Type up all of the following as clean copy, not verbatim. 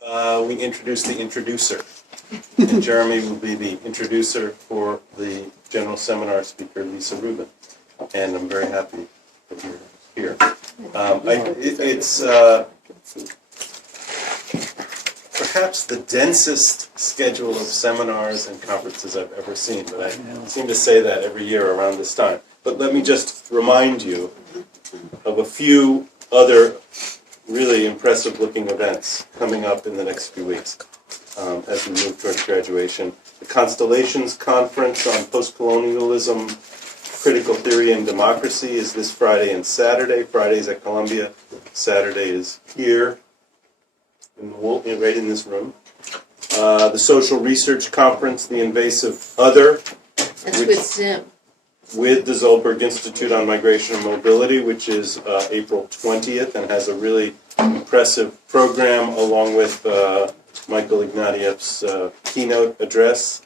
we introduce the introducer. And Jeremy will be the introducer for the general seminar speaker, Lisa Rubin. And I'm very happy that you're here. It's perhaps the densest schedule of seminars and conferences I've ever seen, but I seem to say that every year around this time. But let me just remind you of a few other really impressive-looking events coming up in the next few weeks as we move towards graduation. The Constellations Conference on Postcolonialism, Critical Theory and Democracy is this Friday and Saturday. Friday's at Columbia. Saturday is here, right in this room. The Social Research Conference, The Invasive Other. That's with Zim. With the Zolberg Institute on Migration and Mobility, which is April 20th and has a really impressive program along with Michael Ignatieff's keynote address.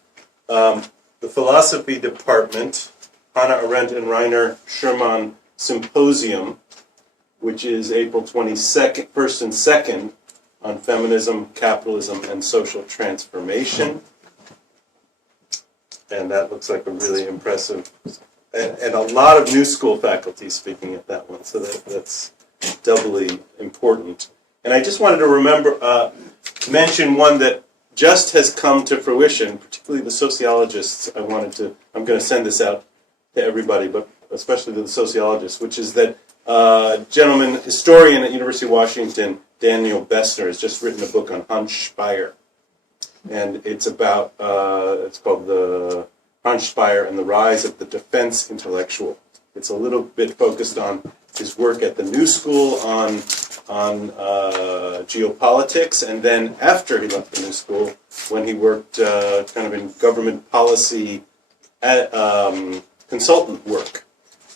The Philosophy Department, Hannah Arendt and Rainer Schermann Symposium, which is April 22nd, 1st and 2nd on feminism, capitalism, and social transformation. And that looks like a really impressive, and a lot of new school faculty speaking at that one, so that's doubly important. And I just wanted to mention one that just has come to fruition, particularly the sociologists. I'm going to send this out to everybody, but especially to the sociologists, which is that historian at University of Washington, Daniel Bessner, has just written a book on Hans Speyer. And it's about, it's called the Hans Speyer and the Rise of the Defense Intellectual. It's a little bit focused on his work at the New School on geopolitics, and then after he left the New School, when he worked kind of in government policy consultant work.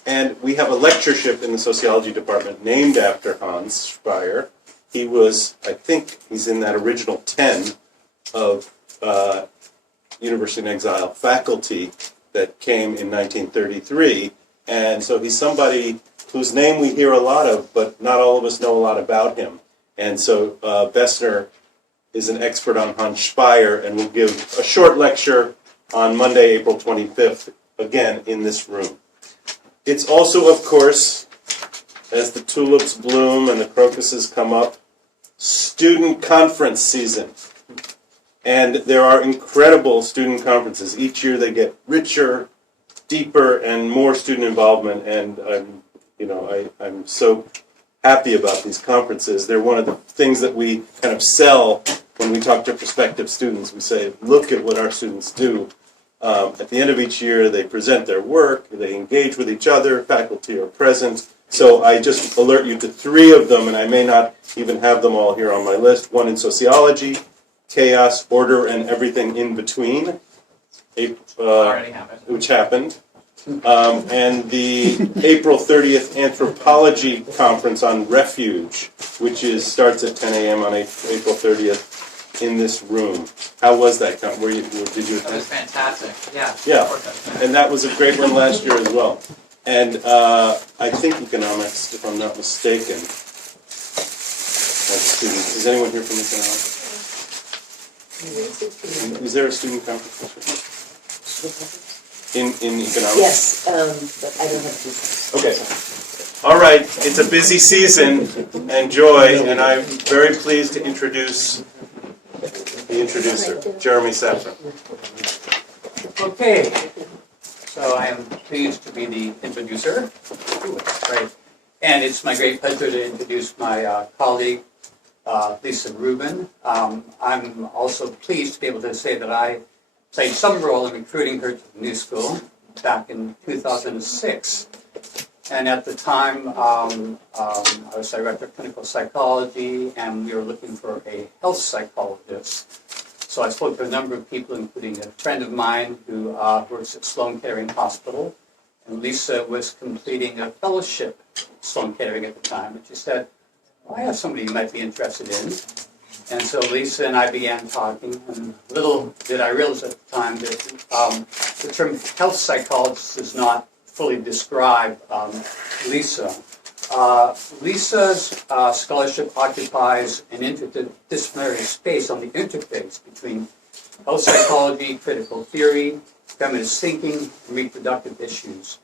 And we have a lectureship in the sociology department named after Hans Speyer. He was, I think, he's in that original 10 of University in Exile faculty that came in 1933. And so he's somebody whose name we hear a lot of, but not all of us know a lot about him. And so Bessner is an expert on Hans Speyer and will give a short lecture on Monday, April 25th, again in this room. It's also, of course, as the tulips bloom and the crocuses come up, student conference season. And there are incredible student conferences. Each year they get richer, deeper, and more student involvement. And I'm so happy about these conferences. They're one of the things that we kind of sell when we talk to prospective students. We say, look at what our students do. At the end of each year, they present their work, they engage with each other, faculty are present. So I just alert you to 3 of them, and I may not even have them all here on my list. One in sociology, chaos, order, and everything in between, which happened. And the April 30th Anthropology Conference on Refuge, which starts at 10 a.m. on April 30th in this room. How was that? Did you attend? That was fantastic. Yeah. Yeah, and that was a great one last year as well. And I think economics, if I'm not mistaken, as a student. Is anyone here from economics? Is there a student conference in economics? Yes, but I don't have details. Okay. All right. It's a busy season. Enjoy. And I'm very pleased to introduce the introducer, Jeremy Safran. Okay. So I am pleased to be the introducer. Right. And it's my great pleasure to introduce my colleague, Lisa Rubin. I'm also pleased to be able to say that I played some role in recruiting her to the New School back in 2006. And at the time, I was director of clinical psychology, and we were looking for a health psychologist. So I spoke to a number of people, including a friend of mine who works at Sloan Kettering Hospital. And Lisa was completing a fellowship at Sloan Kettering at the time. And she said, well, I have somebody you might be interested in. And so Lisa and I began talking. And little did I realize at the time that the term health psychologist does not fully describe Lisa. Lisa's scholarship occupies an interdisciplinary space on the interface between health psychology, critical theory, feminist thinking, and reproductive issues.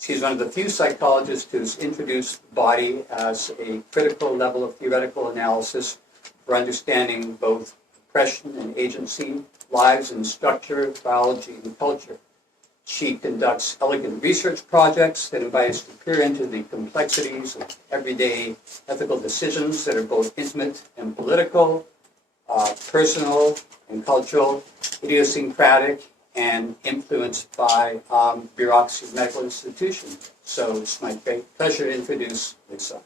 She's one of the few psychologists who's introduced the body as a critical level of theoretical analysis for understanding both oppression and agency, lives and structure, biology and culture. She conducts elegant research projects that invite us to peer into the complexities of everyday ethical decisions that are both intimate and political, personal and cultural, idiosyncratic, and influenced by bureaucracy of medical institutions. So it's my great pleasure to introduce Lisa.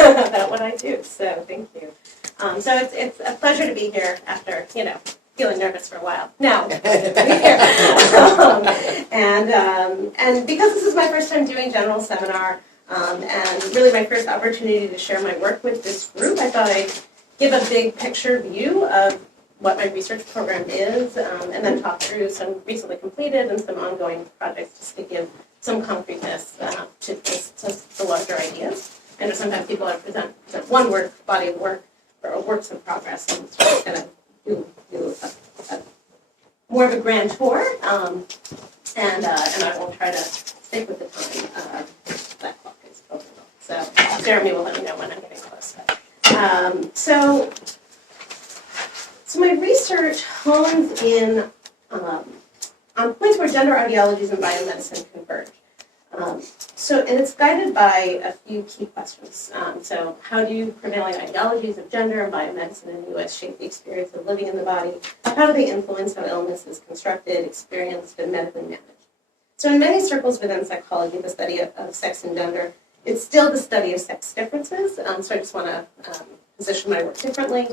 About what I do, so thank you. So it's a pleasure to be here after, feeling nervous for a while. Now, and because this is my first time doing general seminar, and really my first opportunity to share my work with this group, I thought I'd give a big picture view of what my research program is, and then talk through some recently completed and some ongoing projects just to give some concreteness to the larger ideas. I know sometimes people present one body of work or works in progress, and so I'm going to do more of a grand tour, and I will try to stick with the time. That clock is open, so Jeremy will let me know when I'm getting close. So my research hones in on points where gender ideologies and biomedicine converge. And it's guided by a few key questions. So how do prevailing ideologies of gender and biomedicine in the U.S. shape the experience of living in the body? How do they influence how illness is constructed, experienced, and medically managed? So in many circles within psychology, the study of sex and gender, it's still the study of sex differences. So I just want to position my work differently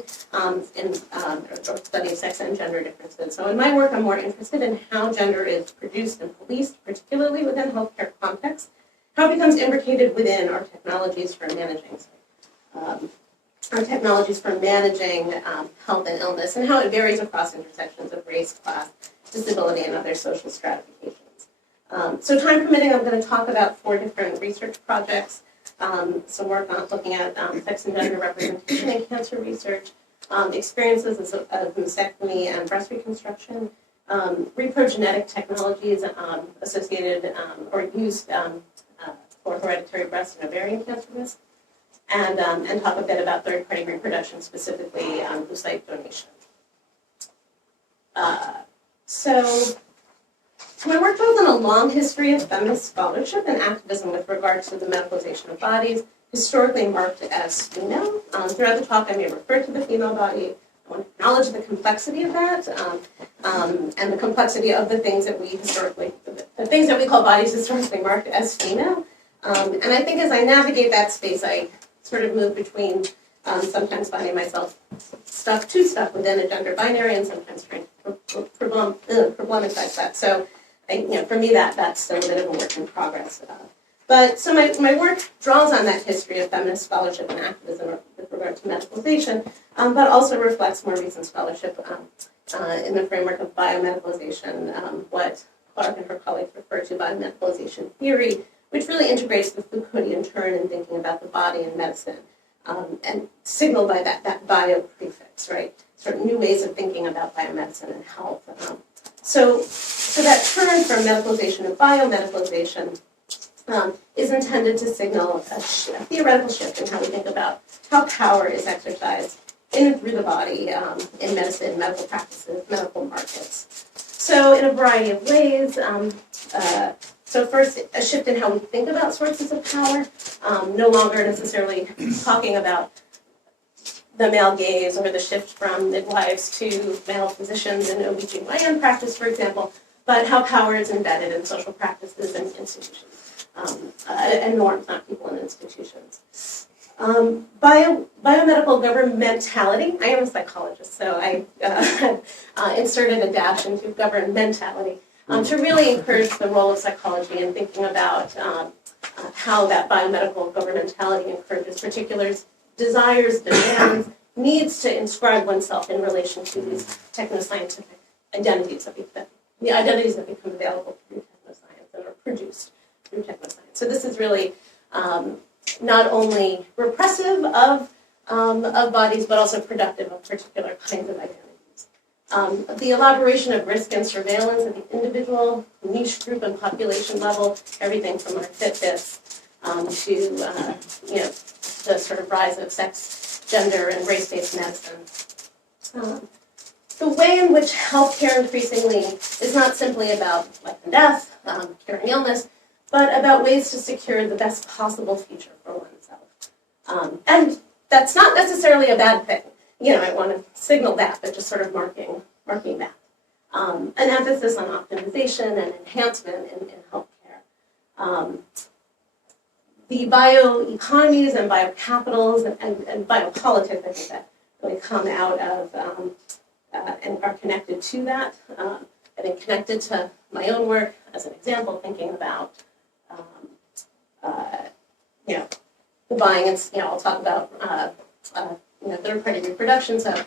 in the study of sex and gender differences. So in my work, I'm more interested in how gender is produced and policed, particularly within healthcare contexts, how it becomes imbricated within our technologies for managing health and illness, and how it varies across intersections of race, class, disability, and other social stratifications. So time permitting, I'm going to talk about 4 different research projects. Some work on looking at sex and gender representation in cancer research, experiences of mastectomy and breast reconstruction, reprogenetic technologies associated or used for hereditary breast and ovarian cancer risk, and talk a bit about third-party reproduction, specifically oocyte donation. So my work builds on a long history of feminist scholarship and activism with regards to the medicalization of bodies, historically marked as female. Throughout the talk, I may refer to the female body. I want to acknowledge the complexity of that, and the complexity of the things that we call bodies historically marked as female. And I think as I navigate that space, I sort of move between sometimes finding myself stuck within a gender binary, and sometimes trying to problematize that. So, for me, that's still a bit of a work in progress. But so my work draws on that history of feminist scholarship and activism with regard to medicalization, but also reflects more recent scholarship in the framework of biomedicalization, what Clark and her colleagues refer to biomedicalization theory, which really integrates the Foucauldian turn in thinking about the body and medicine, and signaled by that bio prefix, right? Sort of new ways of thinking about biomedicine and health. So that turn from medicalization to biomedicalization is intended to signal a theoretical shift in how we think about how power is exercised in and through the body in medicine, medical practices, medical markets. So in a variety of ways, so first, a shift in how we think about sources of power, no longer necessarily talking about the male gaze or the shift from midwives to male physicians in OBGYN practice, for example, but how power is embedded in social practices and institutions, and norms, not people in institutions. Biomedical governmentality. I am a psychologist, so I inserted a dash into governmentality to really encourage the role of psychology in thinking about how that biomedical governmentality encourages particular desires, demands, needs to inscribe oneself in relation to these technoscientific identities the identities that become available through technoscience and are produced through technoscience. So this is really not only repressive of bodies, but also productive of particular kinds of identities. The elaboration of risk and surveillance at the individual, niche group, and population level, everything from our Fitbits to the sort of rise of sex, gender, and race-based medicine. The way in which healthcare increasingly is not simply about life and death, curing illness, but about ways to secure the best possible future for oneself. And that's not necessarily a bad thing. I want to signal that, but just sort of marking that. An emphasis on optimization and enhancement in healthcare. The bioeconomies and biocapitals and biopolitics, I think that really come out of and are connected to that. I think connected to my own work, as an example, thinking about the buying and I'll talk about third-party reproduction, so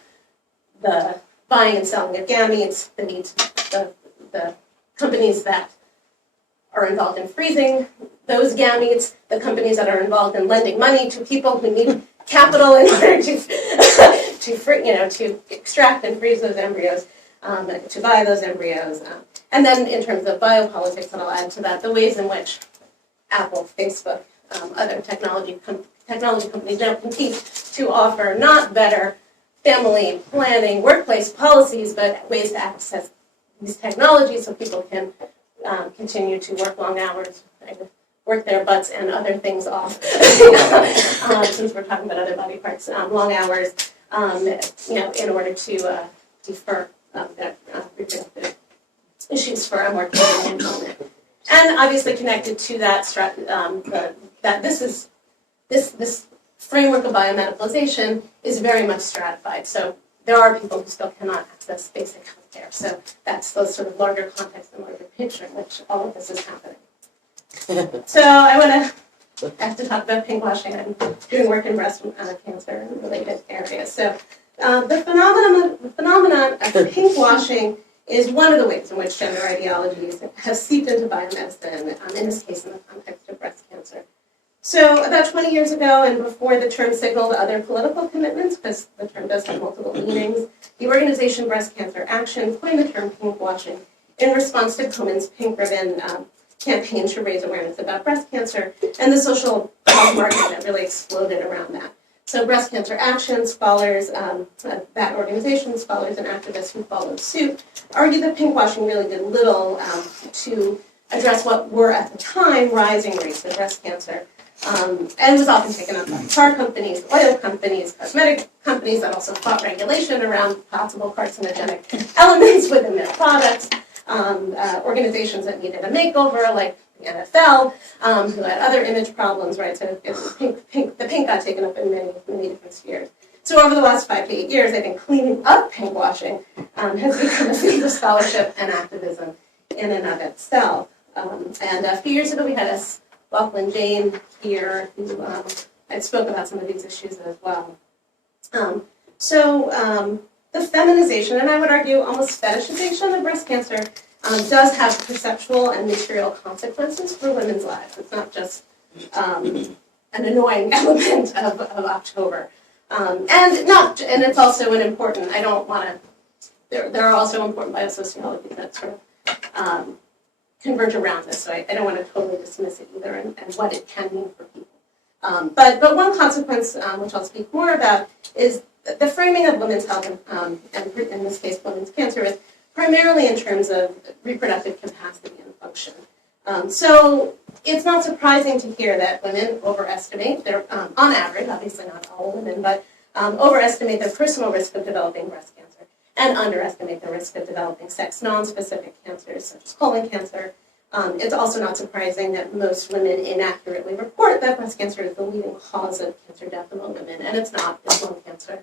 the buying and selling of gametes, the need the companies that are involved in freezing those gametes, the companies that are involved in lending money to people who need capital in order to extract and freeze those embryos, to buy those embryos, and then in terms of biopolitics, and I'll add to that the ways in which Apple, Facebook, other technology companies now compete to offer not better family planning, workplace policies, but ways to access these technologies so people can continue to work long hours, work their butts and other things off. Since we're talking about other body parts, long hours, in order to defer reproductive issues for a more convenient moment. And obviously connected to that, this framework of biomedicalization is very much stratified. So there are people who still cannot access basic health care. So that's those sort of larger context and larger picture in which all of this is happening. So I have to talk about pinkwashing. I'm doing work in breast cancer and related areas. So the phenomenon of pinkwashing is one of the ways in which gender ideologies have seeped into biomedicine, in this case in the context of breast cancer. So about 20 years ago, and before the term signaled other political commitments, because the term does have multiple meanings, the organization Breast Cancer Action coined the term pinkwashing in response to Komen's Pink Ribbon campaign to raise awareness about breast cancer and the social health market that really exploded around that. So Breast Cancer Action scholars, that organization, scholars and activists who followed suit, argue that pinkwashing really did little to address what were at the time rising rates of breast cancer, and was often taken up by car companies, oil companies, cosmetic companies that also fought regulation around possible carcinogenic elements within their products, organizations that needed a makeover, like the NFL, who had other image problems, right? So the pink got taken up in many different spheres. So over the last 5 to 8 years, I think cleaning up pinkwashing has become a field of scholarship and activism in and of itself. And a few years ago, we had Lachlan Jane here, who I spoke about some of these issues as well. The feminization, and I would argue almost fetishization of breast cancer, does have perceptual and material consequences for women's lives. It's not just an annoying element of October. And it's also an important, I don't want to, there are also important biosociologies that sort of converge around this, so I don't want to totally dismiss it either and what it can mean for people. But one consequence, which I'll speak more about, is the framing of women's health, and in this case women's cancer, is primarily in terms of reproductive capacity and function. So it's not surprising to hear that women overestimate their, on average, obviously not all women, but overestimate their personal risk of developing breast cancer and underestimate the risk of developing sex-non-specific cancers, such as colon cancer. It's also not surprising that most women inaccurately report that breast cancer is the leading cause of cancer death among women, and it's not, it's lung cancer.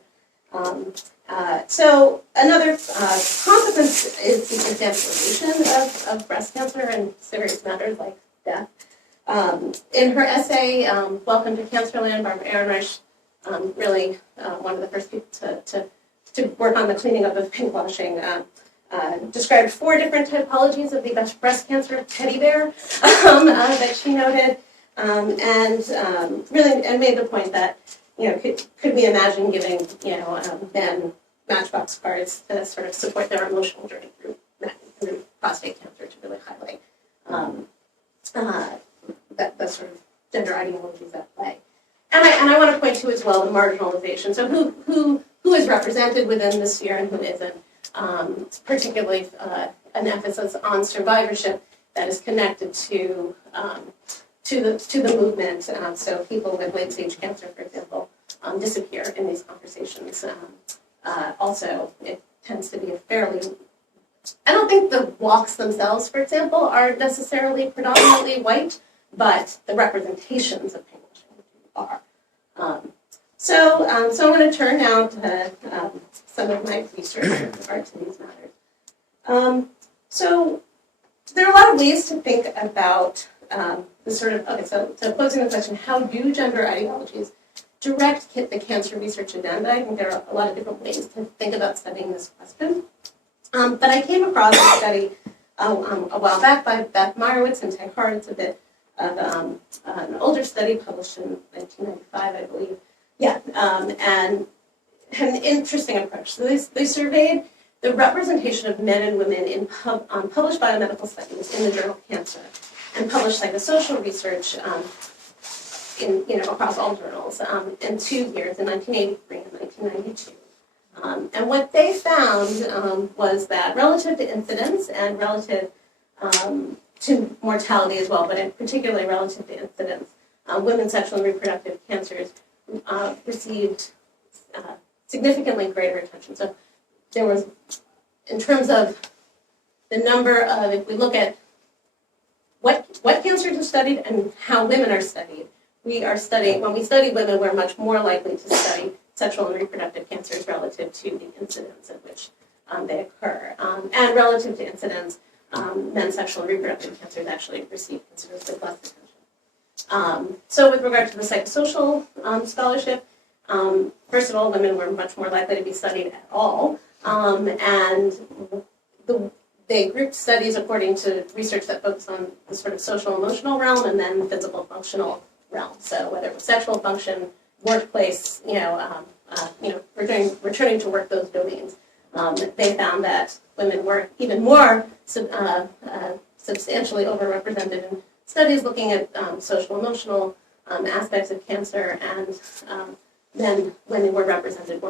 So another consequence is the infantilization of breast cancer and serious matters like death. In her essay, Welcome to Cancerland, Barbara Ehrenreich really one of the first people to work on the cleaning up of pinkwashing, described 4 different typologies of the breast cancer teddy bear that she noted, and made the point that, could we imagine giving, men Matchbox cards to sort of support their emotional journey through prostate cancer, to really highlight that sort of gender ideologies at play. And I want to point to as well the marginalization. So who is represented within the sphere and who isn't. Particularly an emphasis on survivorship that is connected to the movement. So people with late-stage cancer, for example, disappear in these conversations. Also, it tends to be a fairly... I don't think the walks themselves, for example, are necessarily predominantly white, but the representations of pinkwashing are. So I'm going to turn now to some of my research with regard to these matters. So there are a lot of ways to think about the sort of, so posing the question, how do gender ideologies direct the cancer research agenda? I think there are a lot of different ways to think about studying this question. But I came across a study a while back by Beth Meyerowitz and Ted Hart. It's a bit of an older study published in 1995, I believe. Yeah, and had an interesting approach. So they surveyed the representation of men and women in published biomedical studies in the journal Cancer, and published psychosocial research across all journals in 2 years, in 1983 and 1992. And what they found was that relative to incidence and relative to mortality as well, but particularly relative to incidence, women's sexual and reproductive cancers received significantly greater attention. So there was, in terms of the number of, if we look at what cancers are studied and how women are studied, when we study women, we're much more likely to study sexual and reproductive cancers relative to the incidence at which they occur. And relative to incidence, men's sexual and reproductive cancers actually receive considerably less attention. So with regard to the psychosocial scholarship, first of all, women were much more likely to be studied at all. And they grouped studies according to research that focused on the sort of social emotional realm and then the physical functional realm. So whether it was sexual function, workplace, returning to work, those domains. They found that women were even more substantially overrepresented in studies looking at social emotional aspects of cancer, and then women were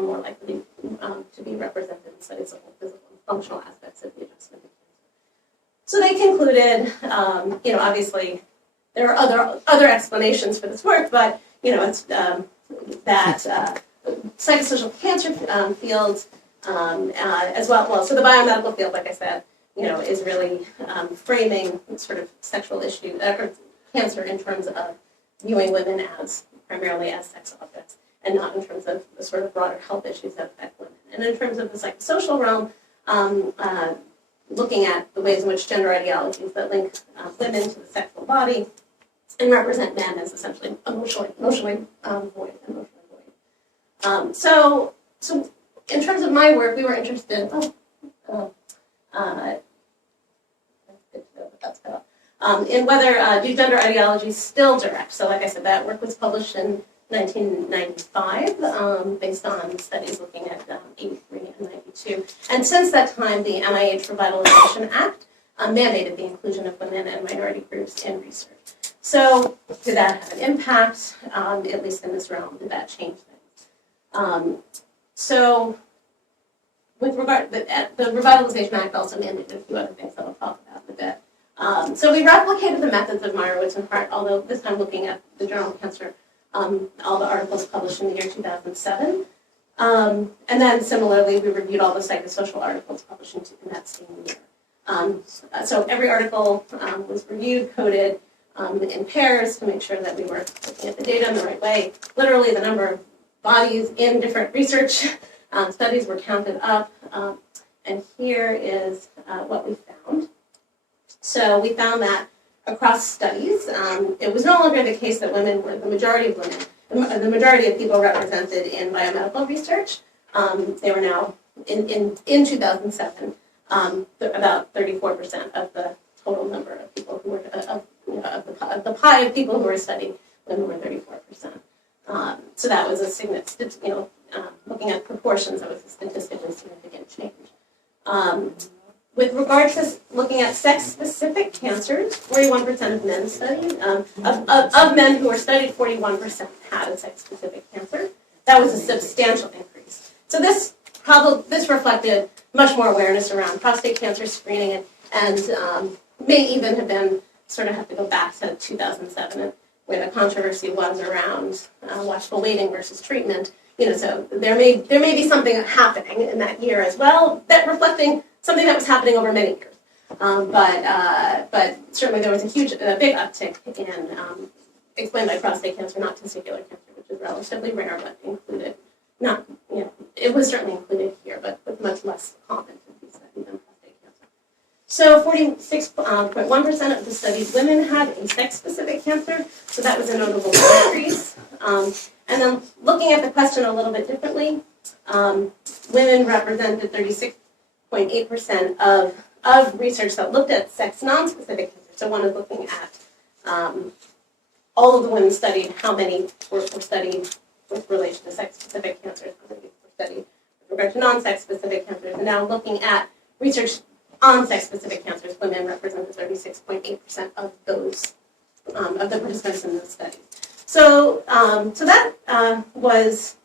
more likely to be represented in studies of physical and functional aspects of the adjustment of cancer. So they concluded, obviously there are other explanations for this work, but it's that psychosocial cancer fields as well. So the biomedical field, like I said, is really framing sort of sexual issue or cancer in terms of viewing women primarily as sex objects, and not in terms of the sort of broader health issues that affect women. And in terms of the psychosocial realm, looking at the ways in which gender ideologies that link women to the sexual body and represent men as essentially emotionally void. So in terms of my work, we were interested in whether do gender ideologies still direct. So like I said, that work was published in 1995 based on studies looking at 83 and 92. And since that time, the NIH Revitalization Act mandated the inclusion of women and minority groups in research. So did that have an impact, at least in this realm? Did that change things? So with regard, the Revitalization Act also mandated a few other things that I'll talk about in a bit. So we replicated the methods of Meyerowitz and Hart, although this time looking at the Journal of Cancer, all the articles published in the year 2007. And then similarly, we reviewed all the psychosocial articles published in that same year. So every article was reviewed, coded in pairs to make sure that we were looking at the data in the right way. Literally, the number of bodies in different research studies were counted up. And here is what we found. So we found that across studies, it was no longer the case that women were the majority of women the majority of people represented in biomedical research. They were now, in 2007, about 34% of the total number of people who were, of the pie of people who were studied, women were 34%. So that was a significant, looking at proportions, that was a statistically significant change. With regard to looking at sex-specific cancers, 41% of men studied. Of men who were studied, 41% had a sex-specific cancer. That was a substantial increase. So this reflected much more awareness around prostate cancer screening, and may even have been, sort of have to go back to 2007, where the controversy was around watchful waiting versus treatment. So there may be something happening in that year as well, that reflecting something that was happening over many years. But certainly there was a big uptick in explained by prostate cancer, not testicular cancer, which is relatively rare, but included, it was certainly included here, but much less common to be studied than prostate cancer. So 46.1% of the studied women had a sex-specific cancer, so that was a notable increase. And then looking at the question a little bit differently, women represented 36.8% of research that looked at sex non-specific cancer. So one is looking at all of the women studied, how many were studied with relation to sex-specific cancers, how many were studied with regard to non-sex-specific cancers. And now looking at research on sex-specific cancers, women represented 36.8% of those, of the participants in those studies. So that was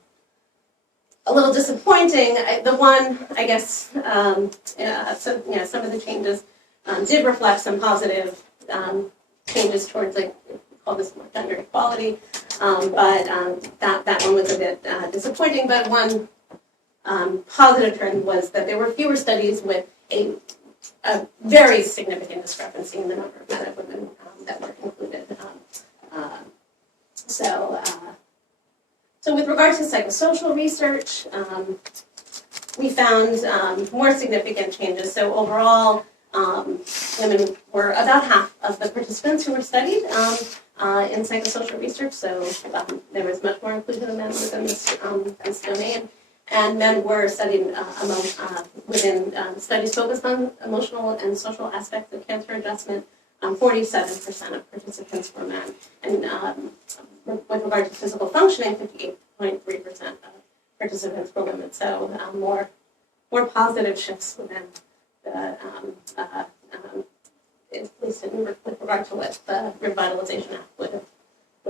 a little disappointing. The one, I guess, some of the changes did reflect some positive changes towards, like, we call this more gender equality, but that one was a bit disappointing. But one positive trend was that there were fewer studies with a very significant discrepancy in the number of men and women that were included. So with regard to psychosocial research, we found more significant changes. So overall, women were about half of the participants who were studied in psychosocial research. So there was much more inclusion of men within this domain. And men were studied within studies focused on emotional and social aspects of cancer adjustment. 47% of participants were men. And with regard to physical functioning, 58.3% of participants were women. So more positive shifts within the, at least with regard to what the Revitalization Act would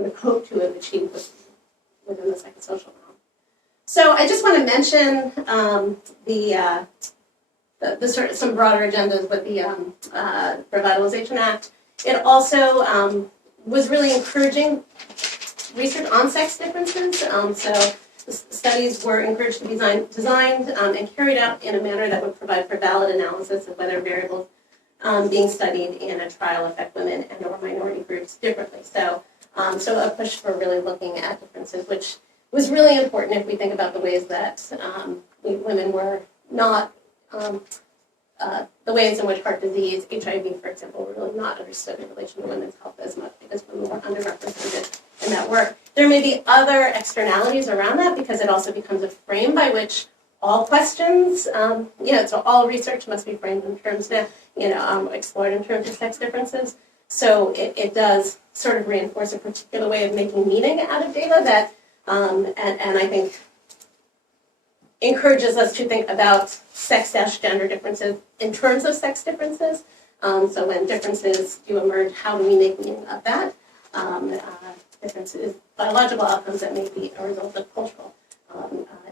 have hoped to have achieved within the psychosocial realm. So I just want to mention the sort of some broader agendas with the Revitalization Act. It also was really encouraging research on sex differences. So the studies were encouraged to be designed and carried out in a manner that would provide for valid analysis of whether variables being studied in a trial affect women and or minority groups differently. So a push for really looking at differences, which was really important if we think about the ways that women were not, the ways in which heart disease, HIV, for example, were really not understood in relation to women's health as much because women were underrepresented in that work. There may be other externalities around that because it also becomes a frame by which all questions, so all research must be framed in terms of, explored in terms of sex differences. So it does sort of reinforce a particular way of making meaning out of data that, and I think encourages us to think about sex-gender differences in terms of sex differences. So when differences do emerge, how do we make meaning of that? Differences, biological outcomes that may be a result of cultural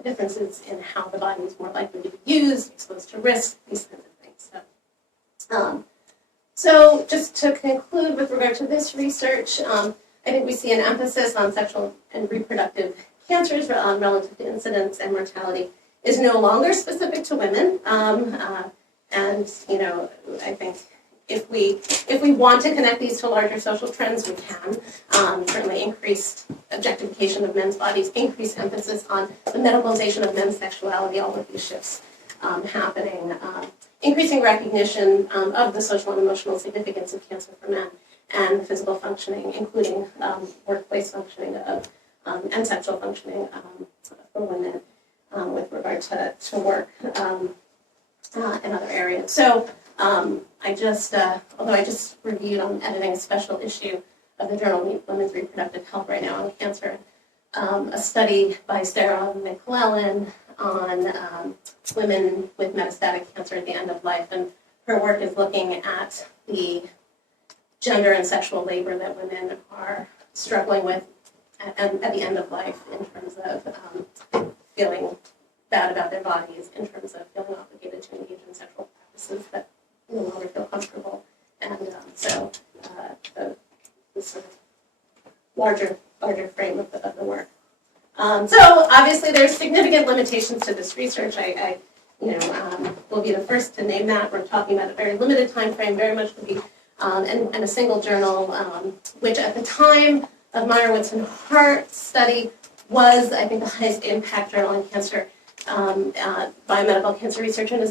differences in how the body is more likely to be used, exposed to risk, these kinds of things. So just to conclude with regard to this research, I think we see an emphasis on sexual and reproductive cancers relative to incidence and mortality is no longer specific to women. And I think if we want to connect these to larger social trends, we can. Certainly increased objectification of men's bodies, increased emphasis on the medicalization of men's sexuality, all of these shifts happening. Increasing recognition of the social and emotional significance of cancer for men and physical functioning, including workplace functioning of and sexual functioning for women with regard to work in other areas. So although I just reviewed on editing a special issue of the journal Women's Reproductive Health right now on cancer, a study by Sarah McClellan on women with metastatic cancer at the end of life, and her work is looking at the gender and sexual labor that women are struggling with at the end of life in terms of feeling bad about their bodies, in terms of feeling obligated to engage in sexual practices that no longer feel comfortable, and so the sort of larger frame of the work. So obviously there's significant limitations to this research. I will be the first to name that. We're talking about a very limited time frame, very much to be in a single journal, which at the time of Meyerowitz and Hart study was, I think, the highest impact journal in cancer, biomedical cancer research, and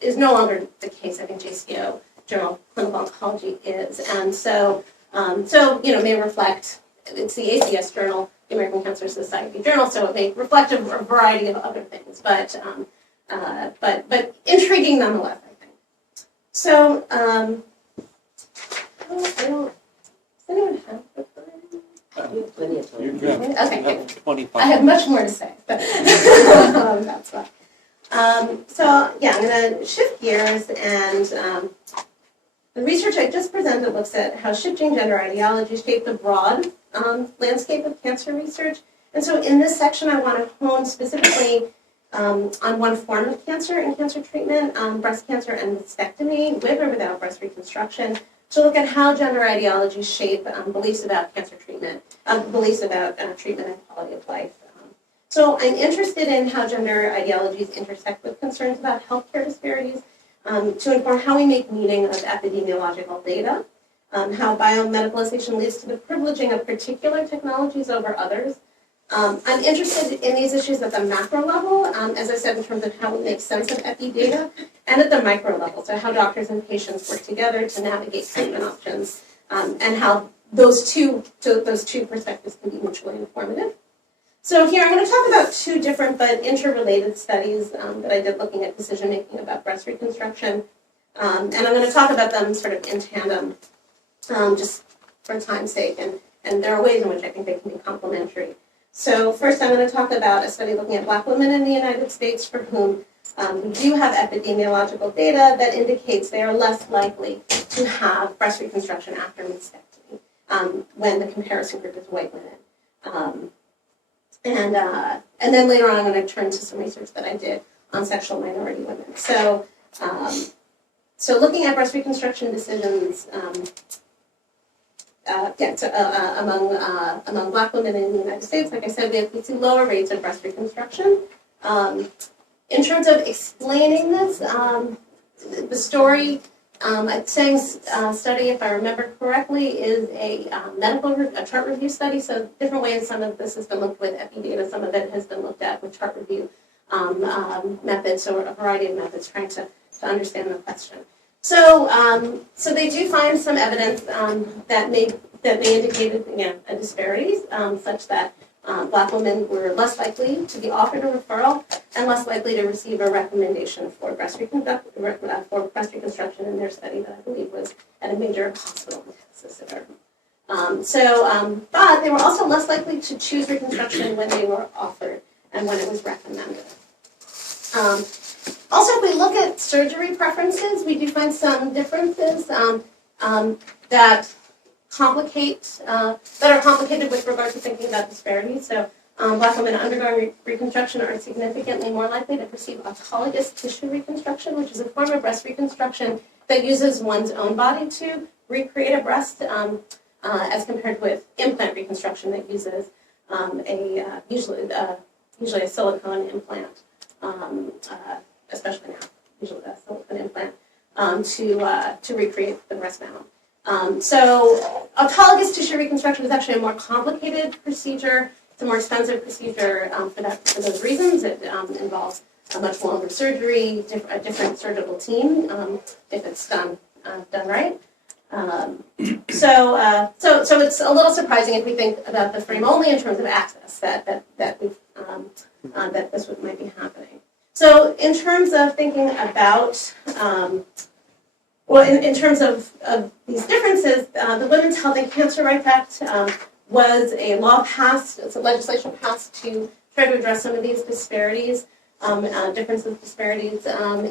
is no longer the case. I think JCO, Journal of Clinical Oncology, is, and so may reflect. It's the ACS journal, the American Cancer Society journal, so it may reflect a variety of other things, but intriguing nonetheless, I think. So, does anyone have a Plenty of time. Okay, good. 25. I have much more to say, but that's why. So yeah, I'm going to shift gears, and the research I just presented looks at how shifting gender ideologies shape the broad landscape of cancer research. And so in this section, I want to hone specifically on one form of cancer and cancer treatment, breast cancer and mastectomy, with or without breast reconstruction, to look at how gender ideologies shape beliefs about cancer treatment, beliefs about treatment and quality of life. So I'm interested in how gender ideologies intersect with concerns about healthcare disparities, to inform how we make meaning of epidemiological data, how biomedicalization leads to the privileging of particular technologies over others. I'm interested in these issues at the macro level, as I said, in terms of how we make sense of epi data, and at the micro level, so how doctors and patients work together to navigate treatment options, and how those two perspectives can be mutually informative. So here I'm going to talk about two different but interrelated studies that I did looking at decision making about breast reconstruction, and I'm going to talk about them sort of in tandem, just for time's sake, and there are ways in which I think they can be complementary. So first I'm going to talk about a study looking at Black women in the United States for whom we do have epidemiological data that indicates they are less likely to have breast reconstruction after mastectomy when the comparison group is white women. And then later on I'm going to turn to some research that I did on sexual minority women. So looking at breast reconstruction decisions among Black women in the United States, like I said, we see lower rates of breast reconstruction. In terms of explaining this, the story, Tsang's study, if I remember correctly, is a chart review study. So different ways some of this has been looked with epi data, some of it has been looked at with chart review methods, or a variety of methods trying to understand the question. So they do find some evidence that may indicate a disparities, such that Black women were less likely to be offered a referral and less likely to receive a recommendation for breast reconstruction in their study that I believe was at a major hospital in Texas. But they were also less likely to choose reconstruction when they were offered and when it was recommended. Also, if we look at surgery preferences, we do find some differences that are complicated with regard to thinking about disparities. So Black women undergoing reconstruction are significantly more likely to receive autologous tissue reconstruction, which is a form of breast reconstruction that uses one's own body to recreate a breast, as compared with implant reconstruction that uses usually a silicone implant, especially now, usually a silicone implant, to recreate the breast mound. So autologous tissue reconstruction is actually a more complicated procedure. It's a more expensive procedure for those reasons. It involves a much longer surgery, a different surgical team if it's done right. So it's a little surprising if we think about the frame only in terms of access that this might be happening. So in terms of thinking about, in terms of these differences, the Women's Health and Cancer Rights Act was a law passed, it's a legislation passed to try to address some of these disparities. Disparities in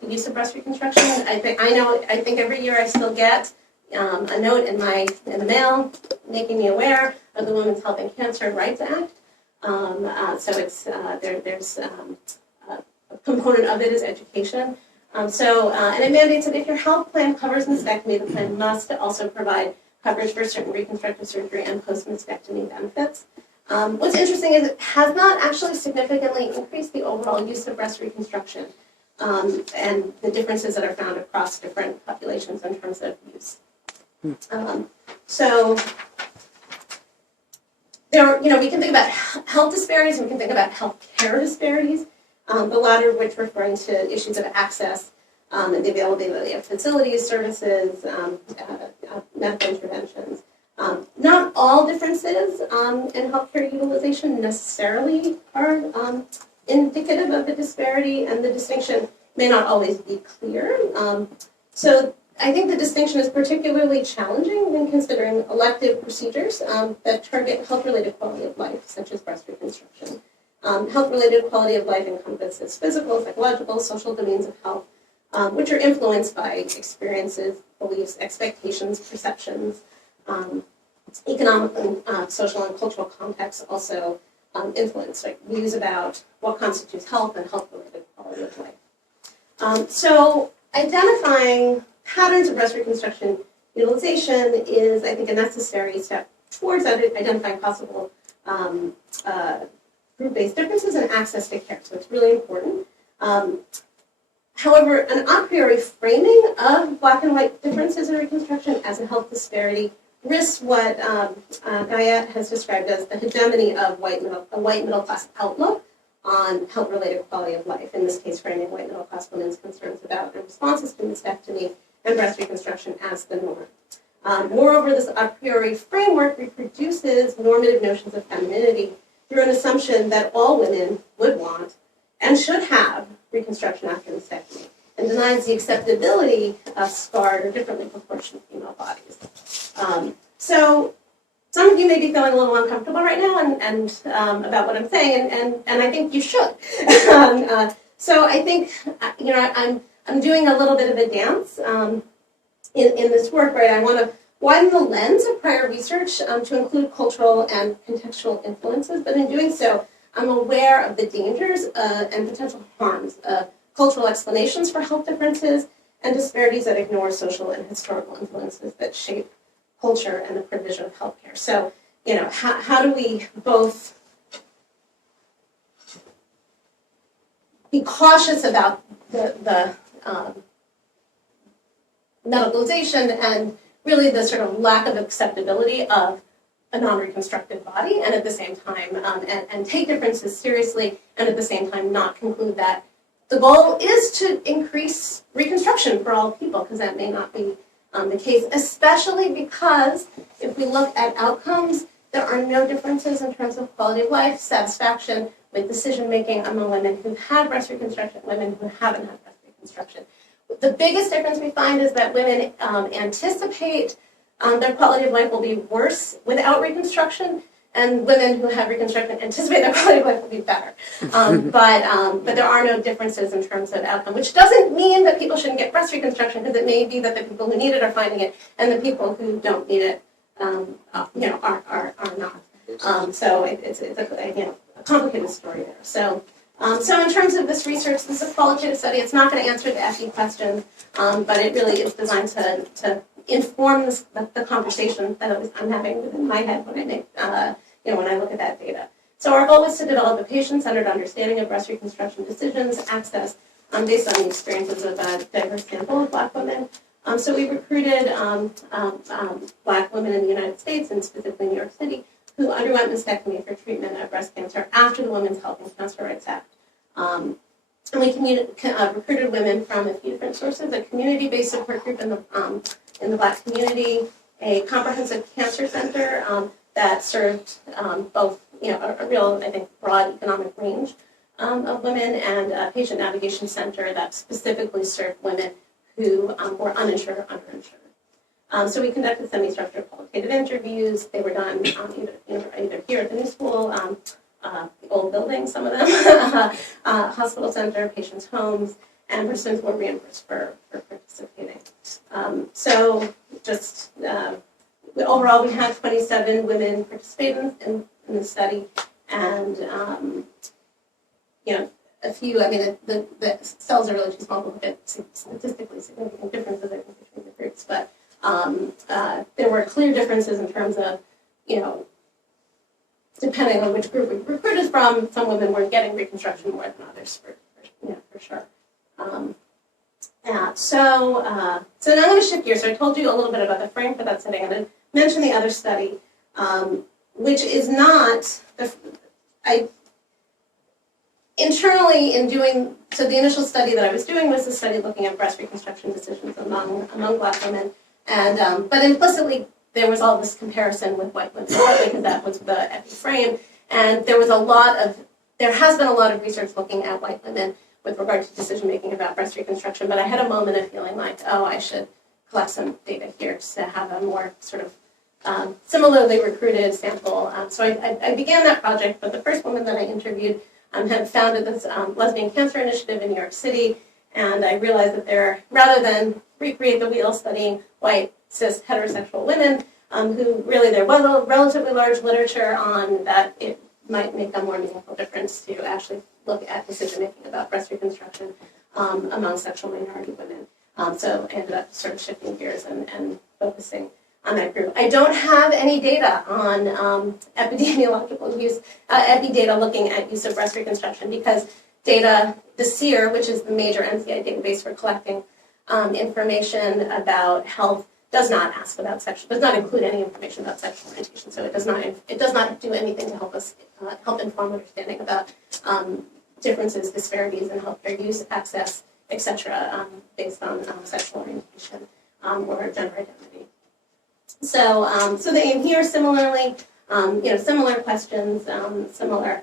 the use of breast reconstruction. I think every year I still get a note in the mail making me aware of the Women's Health and Cancer Rights Act. So it's there's a component of it is education. And it mandates that if your health plan covers mastectomy, the plan must also provide coverage for certain reconstructive surgery and post-mastectomy benefits. What's interesting is it has not actually significantly increased the overall use of breast reconstruction and the differences that are found across different populations in terms of use. So we can think about health disparities, and we can think about health care disparities, the latter of which referring to issues of access and the availability of facilities, services, medical interventions. Not all differences in healthcare utilization necessarily are indicative of the disparity, and the distinction may not always be clear. So I think the distinction is particularly challenging when considering elective procedures that target health-related quality of life, such as breast reconstruction. Health-related quality of life encompasses physical, psychological, social domains of health, which are influenced by experiences, beliefs, expectations, perceptions, economic, social, and cultural contexts also influence views about what constitutes health and health-related quality of life. So identifying patterns of breast reconstruction utilization is, I think, a necessary step towards identifying possible group-based differences in access to care. So it's really important. However, an a priori framing of black and white differences in reconstruction as a health disparity risks what Guyette has described as the hegemony of a white middle class outlook on health-related quality of life. In this case, framing white middle class women's concerns about and responses to mastectomy and breast reconstruction as the norm. Moreover, this a priori framework reproduces normative notions of femininity through an assumption that all women would want and should have reconstruction after mastectomy, and denies the acceptability of scarred or differently proportioned female bodies. So some of you may be feeling a little uncomfortable right now and about what I'm saying, and I think you should. So I think I'm doing a little bit of a dance in this work, right? I want to widen the lens of prior research to include cultural and contextual influences, but in doing so, I'm aware of the dangers and potential harms of cultural explanations for health differences and disparities that ignore social and historical influences that shape culture and the provision of healthcare. So, how do we both be cautious about the medicalization and really the sort of lack of acceptability of a non-reconstructed body, and at the same time, and take differences seriously, and at the same time not conclude that the goal is to increase reconstruction for all people, because that may not be the case, especially because if we look at outcomes, there are no differences in terms of quality of life, satisfaction with decision-making among women who've had breast reconstruction, women who haven't had breast reconstruction. The biggest difference we find is that women anticipate their quality of life will be worse without reconstruction, and women who have reconstruction anticipate their quality of life will be better. But there are no differences in terms of outcome, which doesn't mean that people shouldn't get breast reconstruction, because it may be that the people who need it are finding it, and the people who don't need it, are not. So it's a complicated story there. So in terms of this research, this is a qualitative study. It's not going to answer the FE questions, but it really is designed to inform the conversation that I'm having within my head when I make, when I look at that data. So our goal was to develop a patient-centered understanding of breast reconstruction decisions, access, based on the experiences of a diverse sample of Black women. So we recruited Black women in the United States, and specifically New York City, who underwent mastectomy for treatment of breast cancer after the Women's Health and Cancer Rights Act. And we recruited women from a few different sources, a community-based support group in the in the Black community, a comprehensive cancer center that served both, a real, I think, broad economic range of women, and a patient navigation center that specifically served women who were uninsured or underinsured. So we conducted semi-structured qualitative interviews. They were done either here at the new school, the old building, some of them, hospital center, patients' homes, and participants were reimbursed for participating. So just overall, we had 27 women participate in the study, and a few. I mean, the cells are really too small to look at statistically significant differences between the groups, but there were clear differences in terms of, depending on which group we recruited from, some women were getting reconstruction more than others, for sure. So now I'm going to shift gears. So I told you a little bit about the frame for that study. I'm going to mention the other study, which is not internally in doing. So the initial study that I was doing was a study looking at breast reconstruction decisions among Black women, and but implicitly there was all this comparison with white women, because that was the epi frame, and there has been a lot of research looking at white women with regard to decision-making about breast reconstruction, but I had a moment of feeling like, I should collect some data here to have a more sort of similarly recruited sample. So I began that project, but the first woman that I interviewed had founded this lesbian cancer initiative in New York City, and I realized that rather than recreate the wheel studying white, cis, heterosexual women, who really there was a relatively large literature on that it might make a more meaningful difference to actually look at decision-making about breast reconstruction among sexual minority women. So I ended up sort of shifting gears and focusing on that group. I don't have any data on epidemiological use, epi data looking at use of breast reconstruction, because the SEER, which is the major NCI database for collecting information about health, does not include any information about sexual orientation. So it does not do anything to help us help inform understanding about differences, disparities in healthcare use, access, etc., based on sexual orientation or gender identity. So the aim here, similarly, similar questions, similar,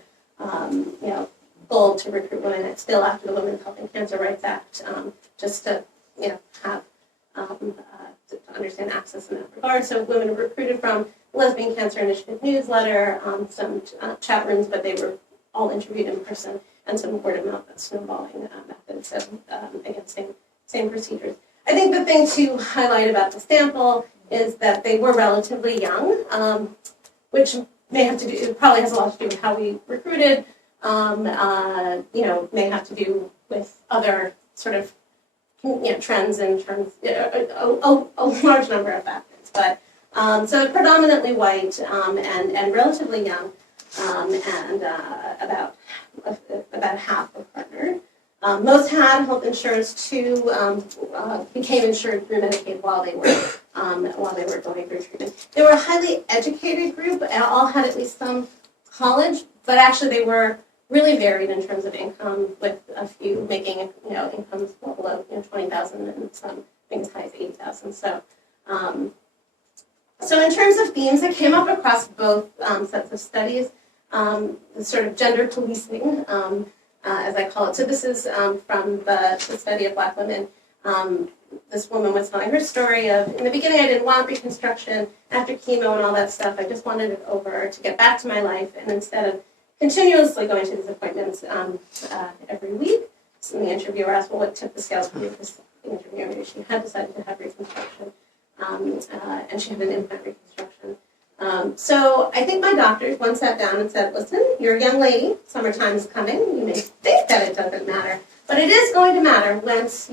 goal to recruit women. It's still after the Women's Health and Cancer Rights Act, just to have to understand access in that regard. So women were recruited from Lesbian Cancer Initiative newsletter, some chat rooms, but they were all interviewed in person, and some word of mouth, snowballing methods. So again, same procedures. I think the thing to highlight about the sample is that they were relatively young, which may have to do. It probably has a lot to do with how we recruited. May have to do with other sort of trends in terms a large number of factors. But so predominantly white and relatively young, and about half were partnered. Most had health insurance. Two became insured through Medicaid while they were going through treatment. They were a highly educated group. All had at least some college, but actually they were really varied in terms of income, with a few making incomes well below $20,000 and some I think as high as $80,000. So in terms of themes that came up across both sets of studies, the sort of gender policing, as I call it. So this is from the study of Black women. This woman was telling her story of, in the beginning I didn't want reconstruction. After chemo and all that stuff, I just wanted it over to get back to my life. And instead of continuously going to these appointments every week, so the interviewer asked, well, what tipped the scales for you? Because the interviewer, maybe she had decided to have reconstruction, and she had an implant reconstruction. So I think my doctors once sat down and said, listen, you're a young lady, summertime is coming, you may think that it doesn't matter, but it is going to matter once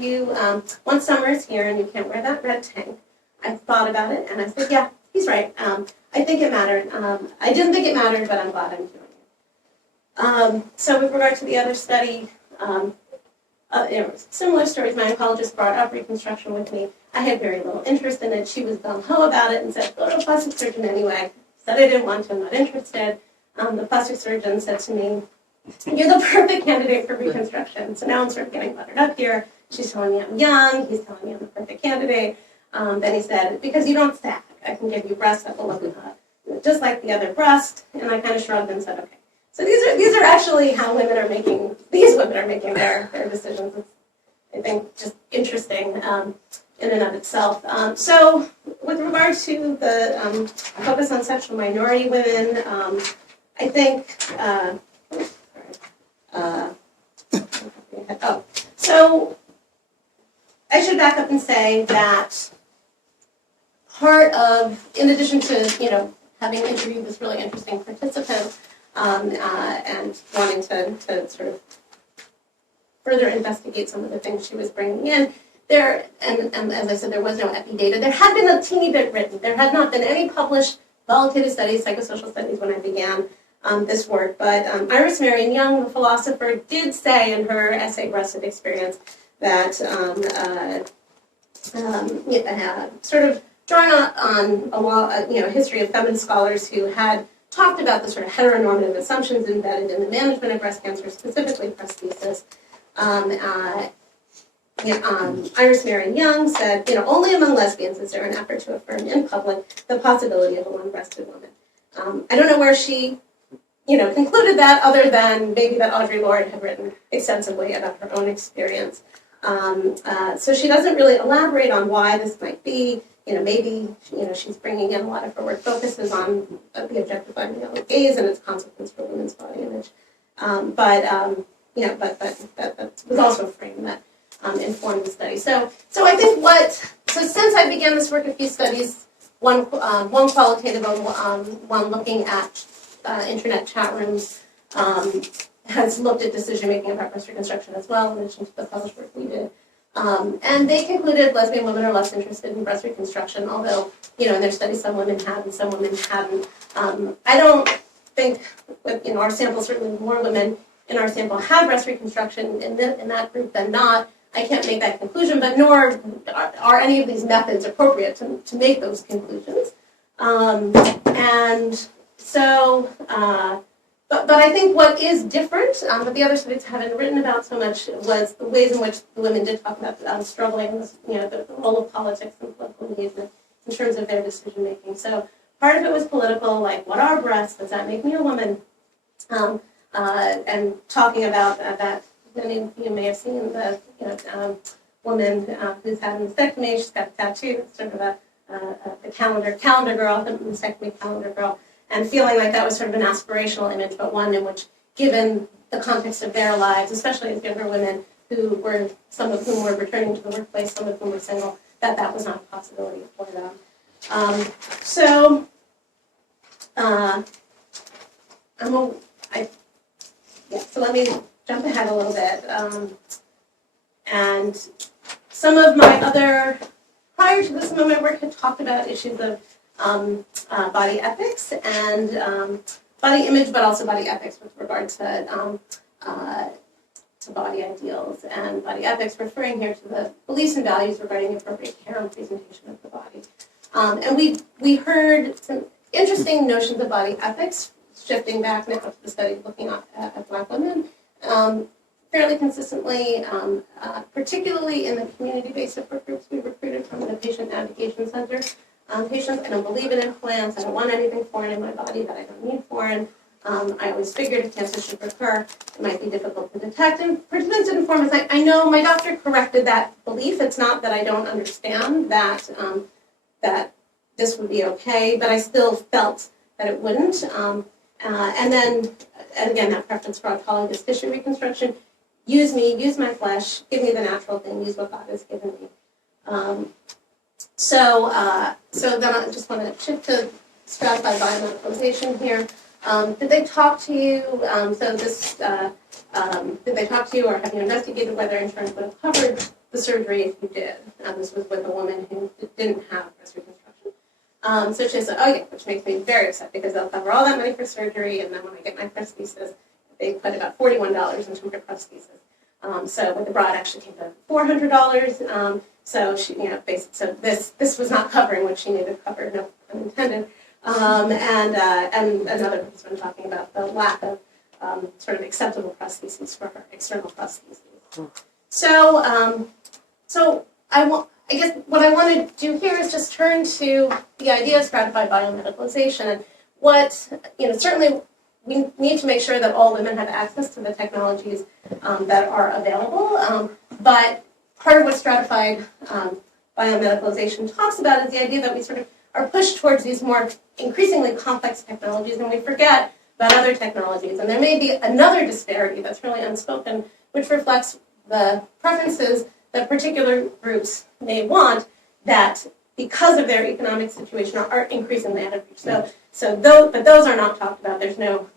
summer is here and you can't wear that red tank. I thought about it and I said, yeah, he's right. I think it mattered. I didn't think it mattered, but I'm glad I'm doing it. So with regard to the other study, similar stories. My oncologist brought up reconstruction with me. I had very little interest in it. She was gung-ho about it and said, go to a plastic surgeon anyway. Said I didn't want to, I'm not interested. The plastic surgeon said to me, you're the perfect candidate for reconstruction. So now I'm sort of getting buttered up here. She's telling me I'm young. He's telling me I'm the perfect candidate. Then he said, because you don't sag, I can give you breasts that will look just like the other breast. And I kind of shrugged and said, okay. So these are actually how women are making their decisions. It's, I think, just interesting in and of itself. So with regard to the focus on sexual minority women, I think, so I should back up and say that part of, in addition to, having interviewed this really interesting participant and wanting to sort of further investigate some of the things she was bringing in, and as I said, there was no epi data. There had been a teeny bit written. There had not been any published qualitative studies, psychosocial studies when I began this work, but Iris Marion Young, the philosopher, did say in her essay Breasted Experience that sort of drawing on a history of feminist scholars who had talked about the sort of heteronormative assumptions embedded in the management of breast cancer, specifically prosthesis. Iris Marion Young said, only among lesbians is there an effort to affirm in public the possibility of a one-breasted woman. I don't know where she concluded that, other than maybe that Audre Lorde had written extensively about her own experience. So she doesn't really elaborate on why this might be. Maybe she's bringing in a lot of her work focuses on the objectifying male gaze and its consequence for women's body image. But that was also a frame that informed the study. So I think since I began this work, a few studies, one qualitative, one looking at internet chat rooms, has looked at decision making about breast reconstruction as well, in addition to the published work we did. And they concluded lesbian women are less interested in breast reconstruction, although, in their studies some women had and some women hadn't. I don't think, with our sample, certainly more women in our sample had breast reconstruction in that group than not. I can't make that conclusion, but nor are any of these methods appropriate to make those conclusions. And so, but I think what is different, what the other studies haven't written about so much, was the ways in which the women did talk about struggling with, the role of politics and political engagement in terms of their decision making. So part of it was political, like what are breasts? Does that make me a woman? And talking about that. Many of you may have seen the woman who's had a mastectomy. She's got a tattoo, sort of a calendar girl, the mastectomy calendar girl, and feeling like that was sort of an aspirational image, but one in which, given the context of their lives, especially as younger women some of whom were returning to the workplace, some of whom were single, that was not a possibility for them. So let me jump ahead a little bit. And some of my other, prior to this, some of my work had talked about issues of body ethics and body image, but also body ethics with regard to body ideals and body ethics, referring here to the beliefs and values regarding appropriate care and presentation of the body. And we heard some interesting notions of body ethics, shifting back now to the study looking at Black women, fairly consistently, particularly in the community-based support groups we recruited from the Patient Navigation Center. Patients, I don't believe in implants, I don't want anything foreign in my body that I don't need foreign. I always figured if cancer should recur, it might be difficult to detect. And participants did inform us, I know my doctor corrected that belief. It's not that I don't understand that this would be okay, but I still felt that it wouldn't. And again, that preference for autologous tissue reconstruction. Use me, use my flesh, give me the natural thing, use what God has given me. So then I just want to shift to stratified biomedicalization here. Did they talk to you, did they talk to you or have you investigated whether insurance would have covered the surgery if you did? This was with a woman who didn't have breast reconstruction. So she said, oh yeah, which makes me very upset because they'll cover all that money for surgery, and then when I get my prosthesis, they put about $41 into her prosthesis. So with the broad actually came to $400. So she, so this was not covering what she needed covered, no pun intended. And another person talking about the lack of sort of acceptable prostheses for her, external prostheses. So I guess what I want to do here is just turn to the idea of stratified biomedicalization and what, certainly we need to make sure that all women have access to the technologies that are available. But part of what stratified biomedicalization talks about is the idea that we sort of are pushed towards these more increasingly complex technologies, and we forget about other technologies. And there may be another disparity that's really unspoken, which reflects the preferences that particular groups may want that, because of their economic situation, are increasingly out of reach. But those are not talked about. There's no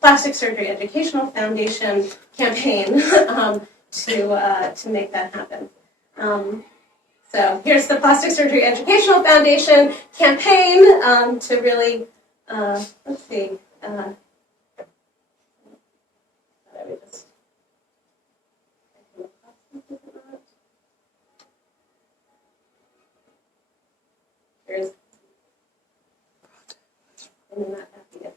plastic surgery educational foundation campaign to make that happen. So here's the Plastic Surgery Educational Foundation campaign to really, let's see. Here's, I'm not happy yet.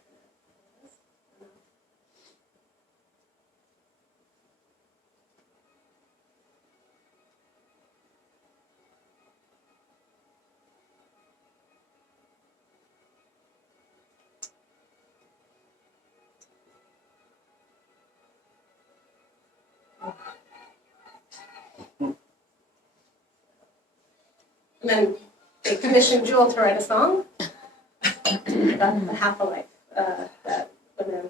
And then they commissioned Jewel to write a song about the half-life that women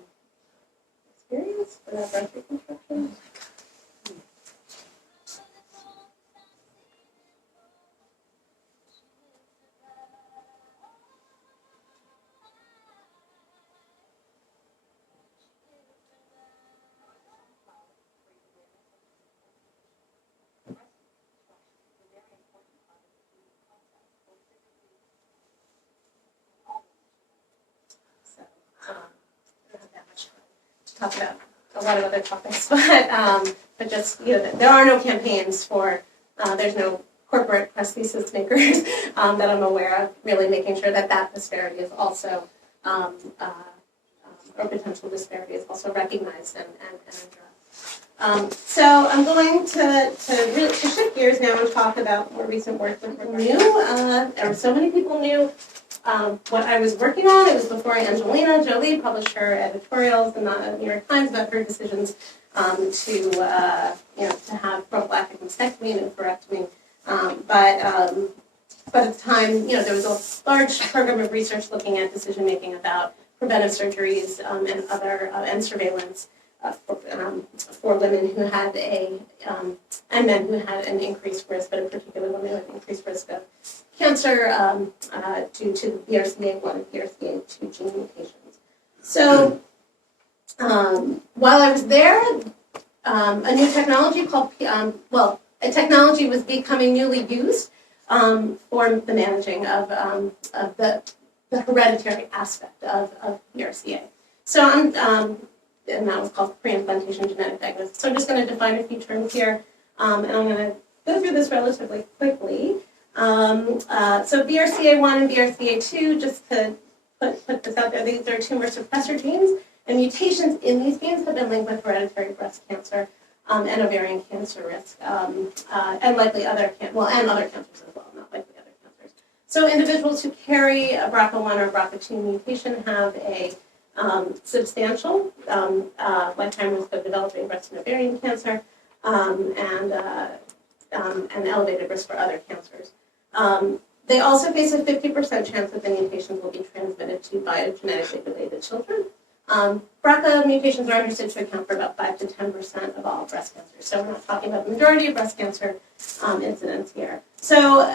experience without breast reconstruction. Talk about a lot of other topics, but just, there are no campaigns for, there's no corporate prosthesis makers that I'm aware of really making sure that that disparity is also, or potential disparity is also recognized and addressed. So I'm going to shift gears now and talk about more recent work that people knew. There were so many people knew what I was working on. It was before Angelina Jolie published her editorials in the New York Times about her decisions to have prophylactic mastectomy and oophorectomy. But at the time, there was a large program of research looking at decision making about preventive surgeries and other and surveillance for women who had and men who had an increased risk, but in particular women with increased risk of cancer due to BRCA1 and BRCA2 gene mutations. So while I was there, a new technology called, a technology was becoming newly used for the managing of the hereditary aspect of BRCA. So and that was called pre-implantation genetic diagnosis. So I'm just going to define a few terms here, and I'm going to go through this relatively quickly. So BRCA1 and BRCA2, just to put this out there, these are tumor suppressor genes, and mutations in these genes have been linked with hereditary breast cancer and ovarian cancer risk, and likely other cancers as well, not likely other cancers. So individuals who carry a BRCA1 or BRCA2 mutation have a substantial lifetime risk of developing breast and ovarian cancer, and elevated risk for other cancers. They also face a 50% chance that the mutations will be transmitted to biogenetically related children. BRCA mutations are understood to account for about 5 to 10% of all breast cancers. So we're not talking about the majority of breast cancer incidence here. So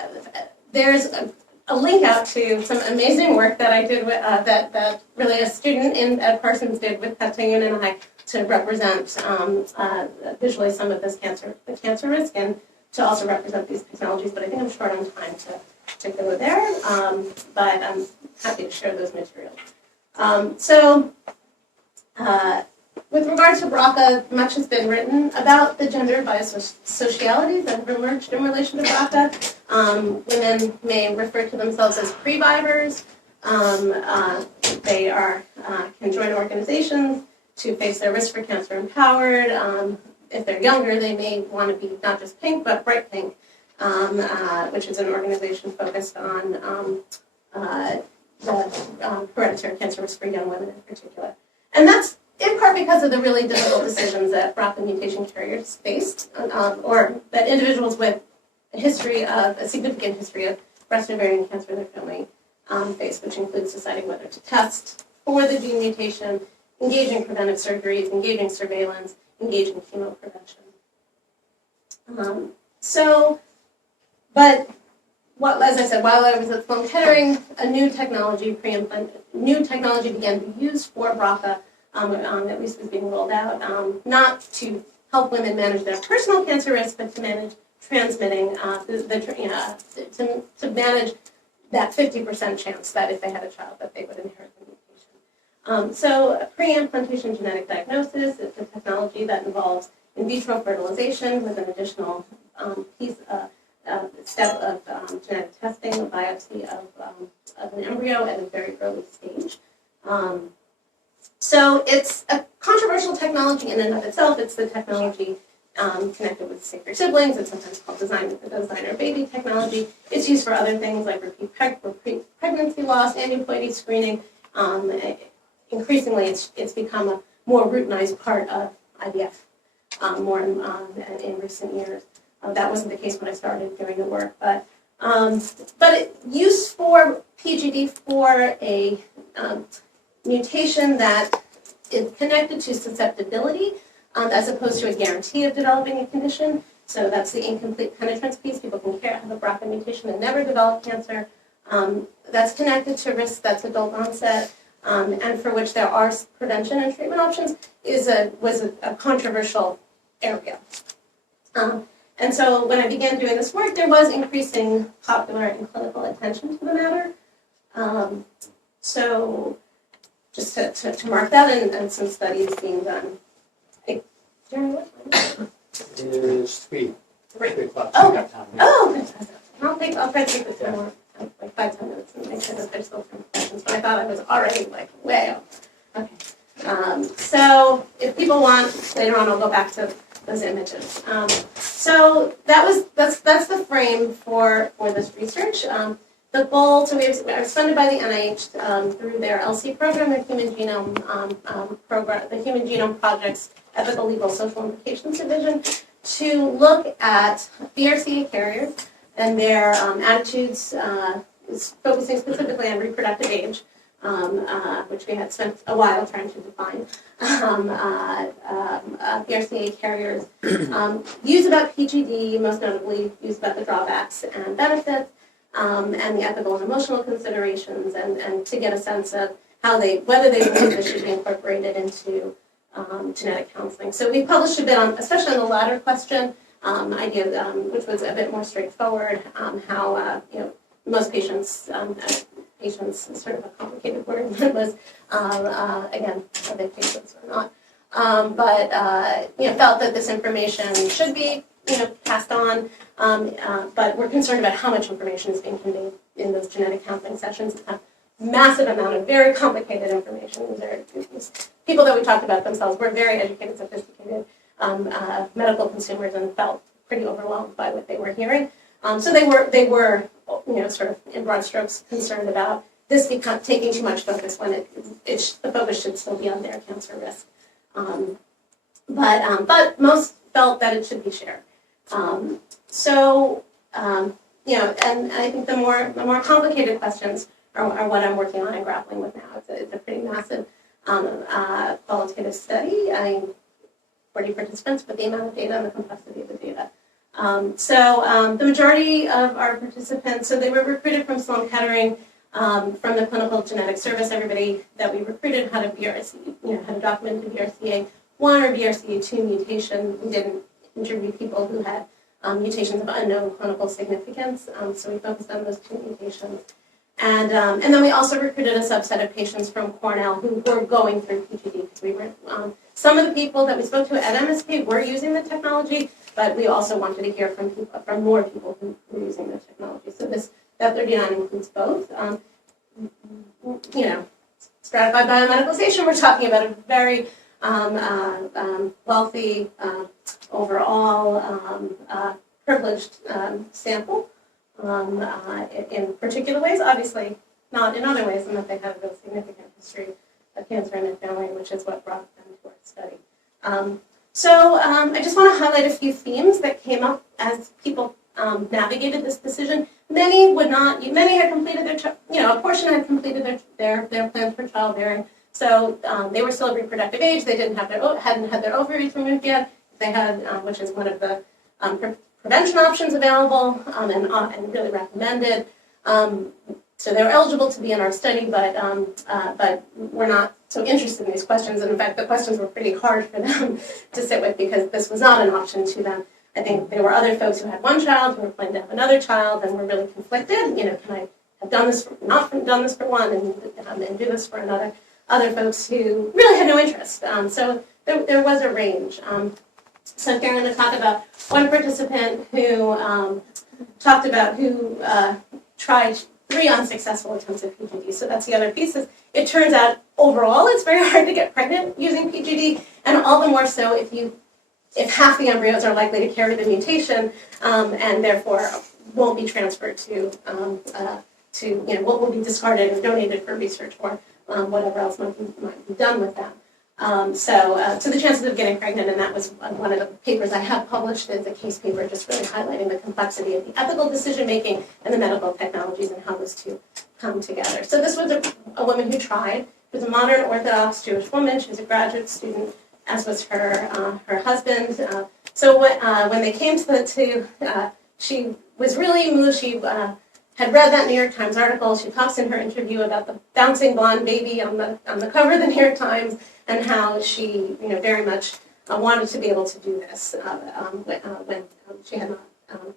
there's a link out to some amazing work that I did with, that really a student at Parsons did with Pat Yoon and I to represent visually some of the cancer risk and to also represent these technologies. But I think I'm short on time to go there. But I'm happy to share those materials. With regard to BRCA, much has been written about the gender biosocialities that have emerged in relation to BRCA. Women may refer to themselves as previvors. They can join organizations to face their risk for cancer empowered. If they're younger, they may want to be not just pink, but bright pink. which is an organization focused on the hereditary cancer risk for young women in particular. And that's in part because of the really difficult decisions that BRCA mutation carriers faced, or that individuals with a significant history of breast and ovarian cancer in their family face, which includes deciding whether to test for the gene mutation, engage in preventive surgeries, engage in surveillance, engage in chemo prevention. As I said, while I was at Sloan Kettering, a new technology began to be used for BRCA that was being rolled out, not to help women manage their personal cancer risk, but to manage transmitting, to manage that 50% chance that if they had a child that they would inherit the mutation. So pre-implantation genetic diagnosis is a technology that involves in vitro fertilization with an additional step of genetic testing, a biopsy of an embryo at a very early stage. So it's a controversial technology in and of itself. It's the technology connected with safer siblings. It's sometimes called designer baby technology. It's used for other things like repeat pregnancy loss, aneuploidy screening. Increasingly, it's become a more routinized part of IVF more in recent years. That wasn't the case when I started doing the work, but use for PGD for a mutation that is connected to susceptibility as opposed to a guarantee of developing a condition. So that's the incomplete penetrance piece. People can have a BRCA mutation and never develop cancer. That's connected to risk that's adult onset, and for which there are prevention and treatment options, was a controversial area. And so when I began doing this work, there was increasing popular and clinical attention to the matter. So just to mark that, and some studies being done. During what time? It is 3 o'clock. Oh. We have time. Oh, fantastic. I'll try to take this in more, like 5-10 minutes, and make sure that there's still some questions. But I thought I was already like way up. Okay. So if people want, later on I'll go back to those images. So that's the frame for this research. The goal, so I was funded by the NIH through their LC program, their Human Genome program, the Human Genome Project's Ethical, Legal, Social Implications Division, to look at BRCA carriers and their attitudes, focusing specifically on reproductive age, which we had spent a while trying to define. BRCA carriers use about PGD, most notably use about the drawbacks and benefits, and the ethical and emotional considerations, and to get a sense of whether they believe this should be incorporated into genetic counseling. So we published a bit on, especially on the latter question, which was a bit more straightforward, how most patients is sort of a complicated word, but was, again, are they patients or not, felt that this information should be, passed on, but we're concerned about how much information is being conveyed in those genetic counseling sessions. It's a massive amount of very complicated information. These people that we talked about themselves were very educated, sophisticated medical consumers, and felt pretty overwhelmed by what they were hearing. So they were sort of in broad strokes concerned about this taking too much focus when the focus should still be on their cancer risk. But most felt that it should be shared. And I think the more complicated questions are what I'm working on and grappling with now. It's a pretty massive qualitative study. 40 participants, but the amount of data and the complexity of the data. The majority of our participants, so they were recruited from Sloan Kettering, from the Clinical Genetic Service. Everybody that we recruited had a had a documented BRCA1 or BRCA2 mutation. We didn't interview people who had mutations of unknown clinical significance, so we focused on those 2 mutations. And then we also recruited a subset of patients from Cornell who were going through PGD, because we were, some of the people that we spoke to at MSK were using the technology, but we also wanted to hear from more people who were using the technology. So that 39 includes both. Stratified biomedicalization, we're talking about a very wealthy, overall privileged sample in particular ways, obviously not in other ways, and that they have a real significant history of cancer in their family, which is what brought them to our study. I just want to highlight a few themes that came up as people navigated this decision. Many had completed a portion had completed their plans for childbearing. So they were still of reproductive age. They hadn't had their ovaries removed yet. They had, which is one of the prevention options available and really recommended. So they were eligible to be in our study, but were not so interested in these questions. And in fact, the questions were pretty hard for them to sit with because this was not an option to them. I think there were other folks who had one child who were planning to have another child and were really conflicted. Can I have done this, not done this for one and do this for another? Other folks who really had no interest. So there was a range. So I'm going to talk about one participant who tried 3 unsuccessful attempts at PGD. So that's the other piece. It turns out overall it's very hard to get pregnant using PGD, and all the more so if half the embryos are likely to carry the mutation and therefore won't be transferred to what will be discarded or donated for research or whatever else might be done with them. So the chances of getting pregnant, and that was one of the papers I have published, is a case paper just really highlighting the complexity of the ethical decision-making and the medical technologies and how those two come together. So this was a woman who tried. She was a modern Orthodox Jewish woman. She was a graduate student, as was her husband. So when they came she was really moved. She had read that New York Times article. She talks in her interview about the bouncing blonde baby on the cover of the New York Times and how she very much wanted to be able to do this when she had not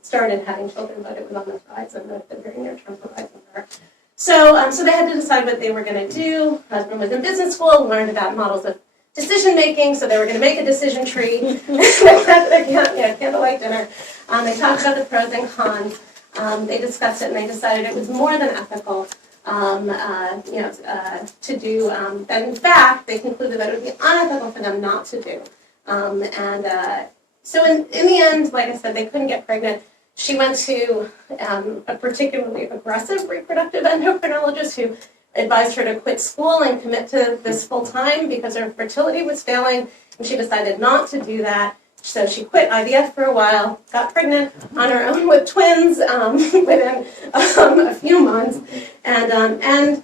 started having children, but it was on the horizon, the very near-term horizon for her. So they had to decide what they were going to do. Her husband was in business school, learned about models of decision-making, so they were going to make a decision tree. They had their candlelight dinner. They talked about the pros and cons. They discussed it, and they decided it was more than ethical to do. That in fact, they concluded that it would be unethical for them not to do. So in the end, like I said, they couldn't get pregnant. She went to a particularly aggressive reproductive endocrinologist who advised her to quit school and commit to this full time because her fertility was failing, and she decided not to do that. So she quit IVF for a while, got pregnant on her own with twins within a few months, and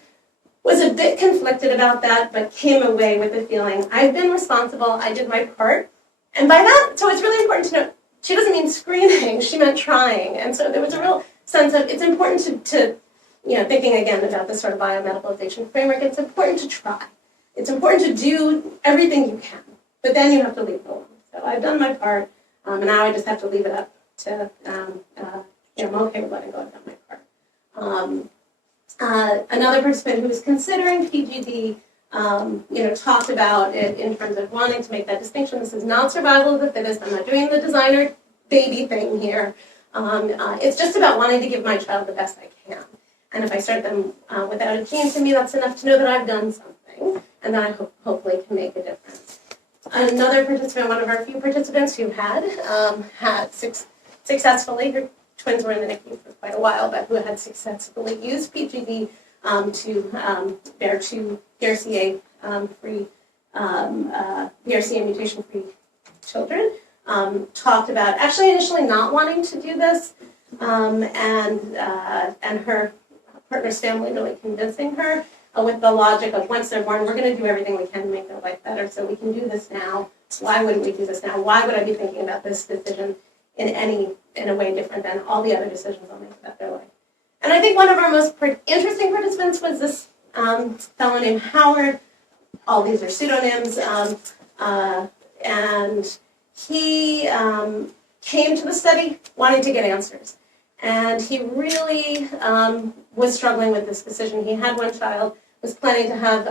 was a bit conflicted about that, but came away with the feeling, I've been responsible, I did my part. And by that, so it's really important to note, she doesn't mean screening, she meant trying. And so there was a real sense of, it's important to thinking again about this sort of biomedicalization framework, it's important to try. It's important to do everything you can, but then you have to leave it alone. So I've done my part, and now I just have to leave it up to, I'm okay with letting go, I've done my part. Another participant who was considering PGD, talked about it in terms of wanting to make that distinction. This is not survival of the fittest. I'm not doing the designer baby thing here. It's just about wanting to give my child the best I can. And if I start them without a gene, to me, that's enough to know that I've done something and that I hopefully can make a difference. Another participant, one of our few participants who had successfully, her twins were in the NICU for quite a while, but who had successfully used PGD to bear 2 BRCA-free, BRCA mutation-free children. Talked about actually initially not wanting to do this, and her partner's family really convincing her with the logic of once they're born, we're going to do everything we can to make their life better, so we can do this now. Why wouldn't we do this now? Why would I be thinking about this decision in a way different than all the other decisions I'll make about their life? And I think one of our most interesting participants was this fellow named Howard. All these are pseudonyms, and he came to the study wanting to get answers. And he really was struggling with this decision. He had one child, was planning to have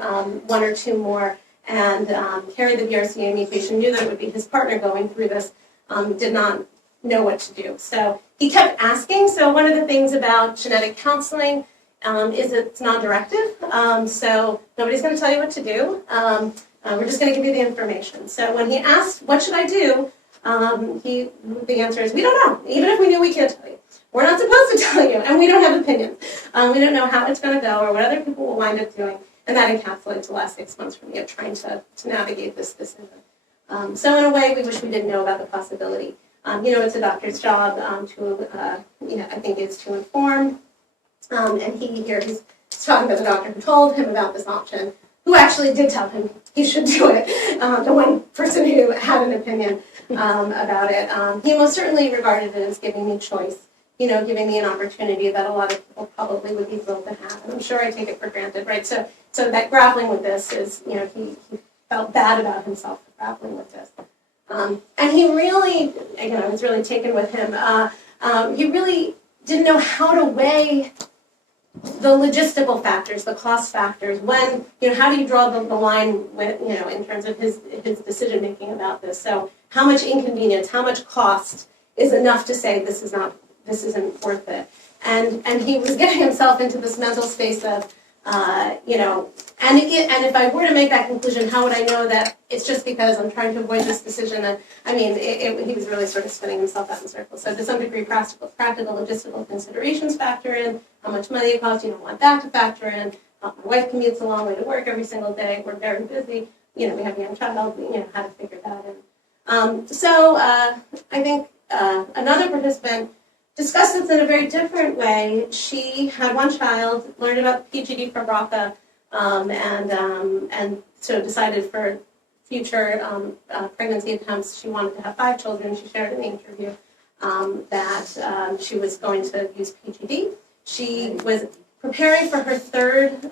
1 or 2 more, and carried the BRCA mutation, knew that it would be his partner going through this, did not know what to do. So he kept asking. So one of the things about genetic counseling is it's non-directive. So nobody's going to tell you what to do. We're just going to give you the information. So when he asked, what should I do? The answer is, we don't know. Even if we knew, we can't tell you. We're not supposed to tell you, and we don't have opinions. We don't know how it's going to go or what other people will wind up doing, and that encapsulates the last 6 months for me of trying to navigate this decision. So in a way, we wish we didn't know about the possibility. It's a doctor's job I think is to inform. And he's talking to the doctor who told him about this option, who actually did tell him he should do it, the one person who had an opinion about it. He most certainly regarded it as giving me choice, giving me an opportunity that a lot of people probably would be thrilled to have. And I'm sure I take it for granted, right? So that grappling with this is, he felt bad about himself for grappling with this. And he really, again, I was really taken with him, he really didn't know how to weigh the logistical factors, the cost factors, when, how do you draw the line with, in terms of his decision making about this? So how much inconvenience, how much cost is enough to say this isn't worth it? And he was getting himself into this mental space of, and if I were to make that conclusion, how would I know that it's just because I'm trying to avoid this decision? And he was really sort of spinning himself out in circles. So to some degree, practical logistical considerations factor in. How much money it costs, you don't want that to factor in. My wife commutes a long way to work every single day. We're very busy. We have a young child, how to figure that in. I think another participant discussed this in a very different way. She had one child, learned about PGD for BRCA, and so decided for future pregnancy attempts, she wanted to have 5 children. She shared in the interview that she was going to use PGD. She was preparing for her 3rd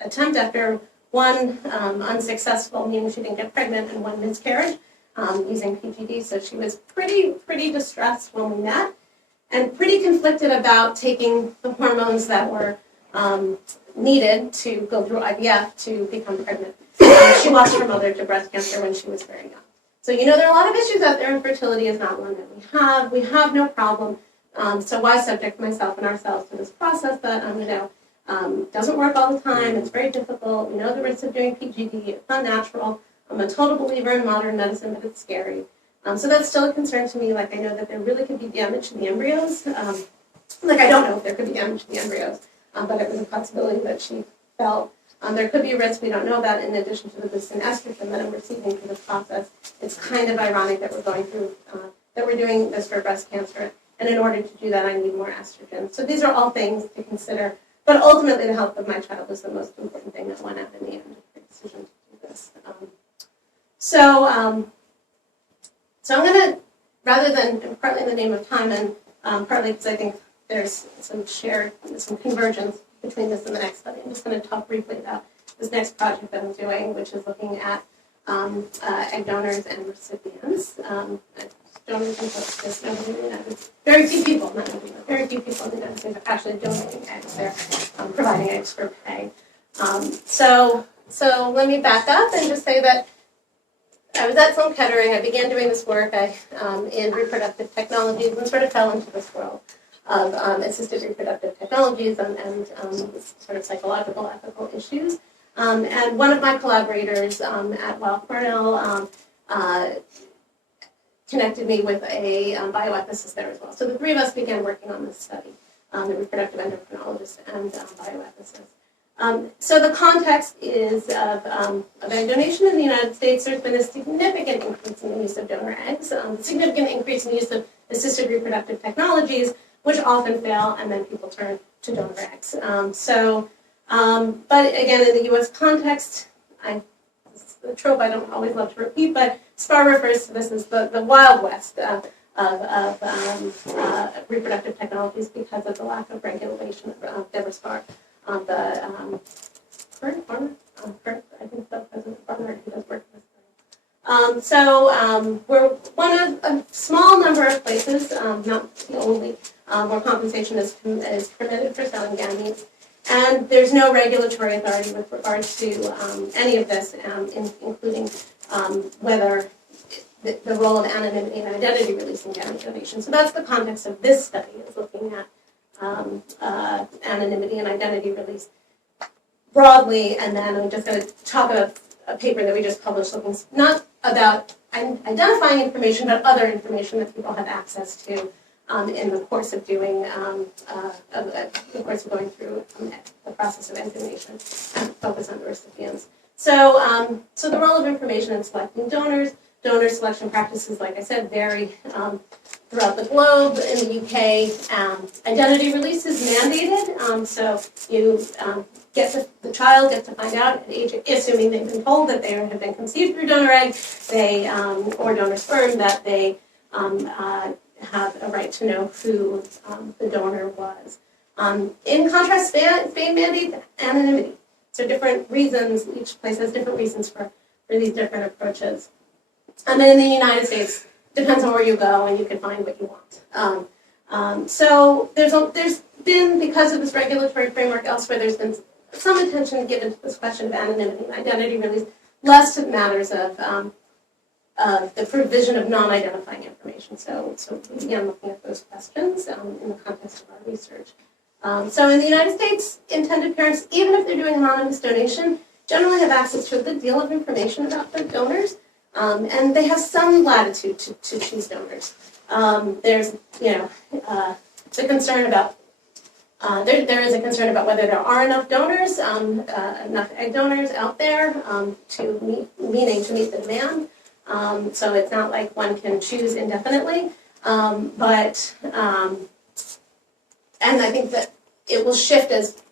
attempt after one unsuccessful, meaning she didn't get pregnant, and one miscarriage using PGD. So she was pretty distressed when we met, and pretty conflicted about taking the hormones that were needed to go through IVF to become pregnant. She lost her mother to breast cancer when she was very young. So there are a lot of issues out there, and fertility is not one that we have. We have no problem. So why subject myself and ourselves to this process that doesn't work all the time? It's very difficult. We know the risks of doing PGD. It's unnatural. I'm a total believer in modern medicine, but it's scary. So that's still a concern to me. I know that there really could be damage to the embryos. I don't know if there could be damage to the embryos, but it was a possibility that she felt. There could be a risk we don't know about in addition to the boosting estrogen that I'm receiving through this process. It's kind of ironic that we're doing this for breast cancer. And in order to do that, I need more estrogen. So these are all things to consider. But ultimately, the health of my child was the most important thing that went out in the end of the decision to do this. So I'm going to, rather than, partly in the name of time and partly because I think there's some convergence between this and the next study, I'm just going to talk briefly about this next project that I'm doing, which is looking at egg donors and recipients. Donors and folks, nobody in the United States. Very few people, not nobody, but very few people in the United States are actually donating eggs. They're providing eggs for pay. So let me back up and just say that I was at Sloan Kettering. I began doing this work in reproductive technologies and sort of fell into this world of assisted reproductive technologies and sort of psychological, ethical issues. And one of my collaborators at Wolff Cornell connected me with a bioethicist there as well. So the 3 of us began working on this study, the reproductive endocrinologist and bioethicist. So the context is of egg donation in the United States. There's been a significant increase in the use of donor eggs, a significant increase in the use of assisted reproductive technologies, which often fail, and then people turn to donor eggs. But again, in the U.S. context, the trope I don't always love to repeat, but SPAR refers to this as the Wild West of reproductive technologies because of the lack of regulation of Deborah SPAR, the current farmer, I think so, President Barnard, who does work with this thing. We're one of a small number of places, not the only, where compensation is permitted for selling gametes. And there's no regulatory authority with regards to any of this, including whether the role of anonymity and identity release in gamete donation. So that's the context of this study, is looking at anonymity and identity release broadly. And then I'm just going to talk about a paper that we just published looking not about identifying information, but other information that people have access to in the course of doing, the course of going through the process of information, and focus on the recipients. So, so the role of information in selecting donors. Donor selection practices, like I said, vary throughout the globe. In the UK, identity release is mandated, so you the child gets to find out at age, assuming they've been told that they have been conceived through donor egg, or donor sperm, that they have a right to know who the donor was. In contrast, Spain mandates anonymity. So different reasons, each place has different reasons for these different approaches. And then in the United States, depends on where you go, and you can find what you want. So there's been, because of this regulatory framework elsewhere, there's been some attention given to this question of anonymity and identity release, less to matters of the provision of non-identifying information. So we began looking at those questions in the context of our research. So in the United States, intended parents, even if they're doing anonymous donation, generally have access to a good deal of information about their donors. And they have some latitude to choose donors. There's, the concern about, there is a concern about whether there are enough donors, enough egg donors out there to meet the demand. So it's not like one can choose indefinitely, and I think that it will shift as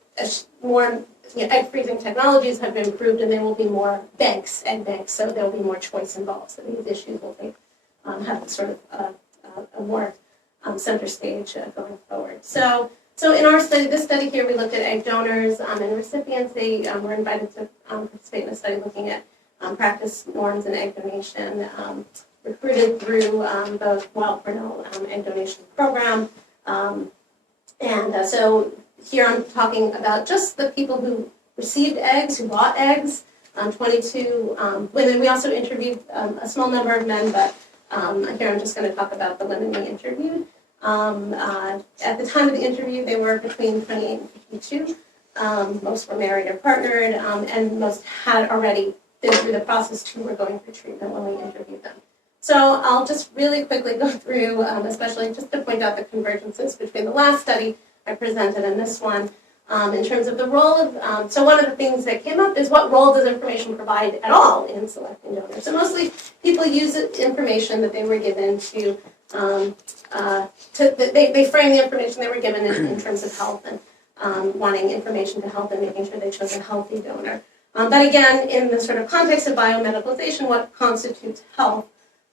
more egg freezing technologies have been improved, and there will be more egg banks, so there will be more choice involved. So these issues will have sort of a more center stage going forward. So in our study, this study here, we looked at egg donors and recipients. They were invited to participate in a study looking at practice norms and egg donation, recruited through the Weill Cornell egg donation program. So here I'm talking about just the people who received eggs, who bought eggs, 22 women. We also interviewed a small number of men, but here I'm just going to talk about the women we interviewed. At the time of the interview, they were between 28 and 52. Most were married or partnered, and most had already been through the process too, were going for treatment when we interviewed them. So I'll just really quickly go through, especially just to point out the convergences between the last study I presented and this one, in terms of the role of, so one of the things that came up is what role does information provide at all in selecting donors? So mostly people use information that they were given they frame the information they were given in terms of health and wanting information to help and making sure they chose a healthy donor. But again, in the sort of context of biomedicalization, what constitutes health?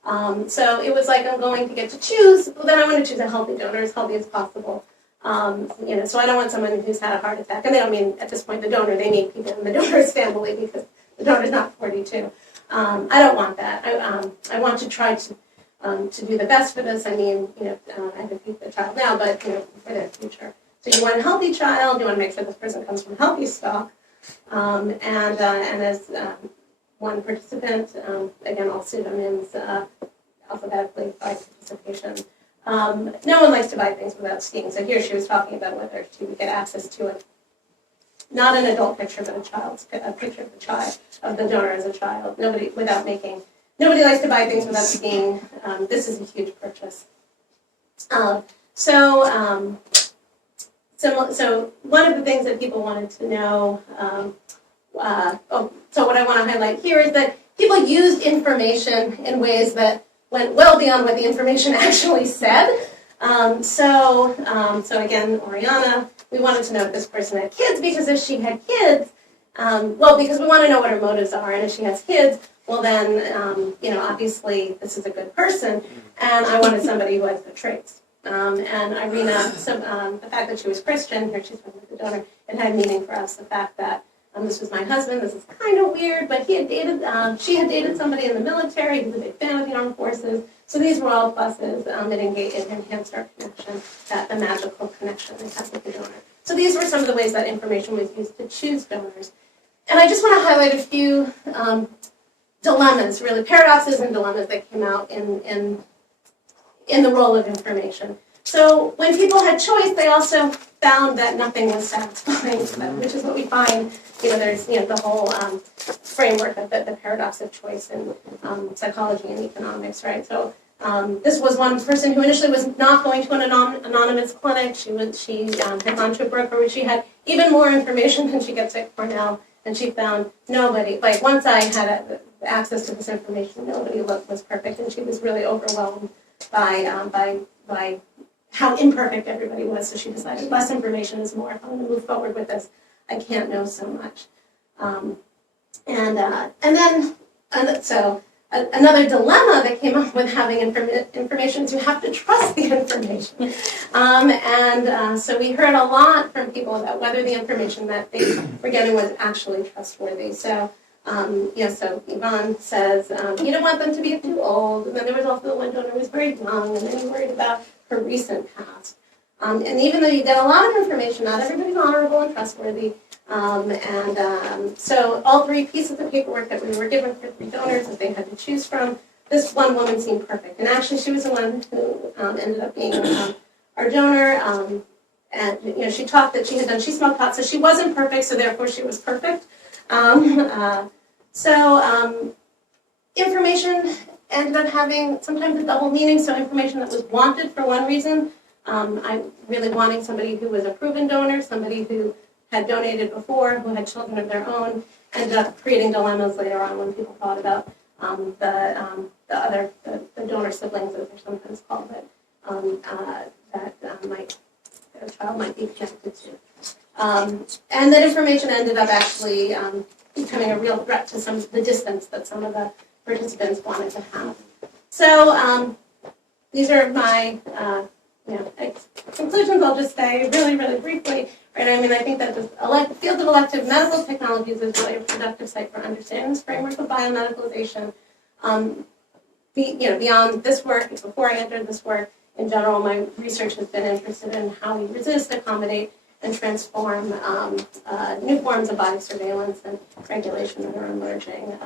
So it was like, I'm going to get to choose, well then I want to choose a healthy donor, as healthy as possible. So I don't want someone who's had a heart attack, and they don't mean at this point the donor, they mean people in the donor's family, because the donor's not 42. I don't want that. I want to try to do the best for this. I mean, I have a child now, but for their future. So you want a healthy child, you want to make sure this person comes from healthy stock, and as one participant, again, all pseudonyms, alphabetically by participation. No one likes to buy things without seeing. So here she was talking about whether she would get access to not an adult picture, but a picture of the child, of the donor as a child. Nobody likes to buy things without seeing. This is a huge purchase. So one of the things that people wanted to know, so what I want to highlight here is that people used information in ways that went well beyond what the information actually said. So again, Oriana, we wanted to know if this person had kids, because if she had kids, because we want to know what her motives are, and if she has kids, well then, obviously this is a good person, and I wanted somebody who has good traits. And Irina, the fact that she was Christian, here she's one of the donor, it had meaning for us, the fact that this was my husband. This is kind of weird, but she had dated somebody in the military who was a big fan of the armed forces. So these were all pluses. It enhanced our connection, the magical connection they had with the donor. So these were some of the ways that information was used to choose donors. And I just want to highlight a few dilemmas, really paradoxes and dilemmas that came out in the role of information. So when people had choice, they also found that nothing was satisfying to them, which is what we find there's the whole framework of the paradox of choice in psychology and economics, right? So this was one person who initially was not going to an anonymous clinic. She had gone to a broker where she had even more information than she gets at Cornell, and she found nobody. Like once I had access to this information, nobody was perfect, and she was really overwhelmed by how imperfect everybody was. So she decided less information is more. If I'm going to move forward with this, I can't know so much. So another dilemma that came up with having information is you have to trust the information. So we heard a lot from people about whether the information that they were getting was actually trustworthy. So, so Yvonne says, you don't want them to be too old. And then there was also the one donor who was very young, and then you worried about her recent past. And even though you get a lot of information, not everybody's honorable and trustworthy. So all three pieces of paperwork that we were given for three donors that they had to choose from, this one woman seemed perfect. And actually she was the one who ended up being our donor. And she talked that she smoked pot, so she wasn't perfect, so therefore she was perfect. Information ended up having sometimes a double meaning, so information that was wanted for one reason. I'm really wanting somebody who was a proven donor, somebody who had donated before, who had children of their own, ended up creating dilemmas later on when people thought about the donor siblings, as they're sometimes called, that their child might be connected to. And that information ended up actually becoming a real threat to the distance that some of the participants wanted to have. So these are my conclusions. I'll just say really, really briefly. Right? I mean, I think that the field of elective medical technologies is really a productive site for understanding this framework of biomedicalization. Beyond this work, before I entered this work, in general, my research has been interested in how we resist, accommodate, and transform new forms of body surveillance and regulation that are emerging.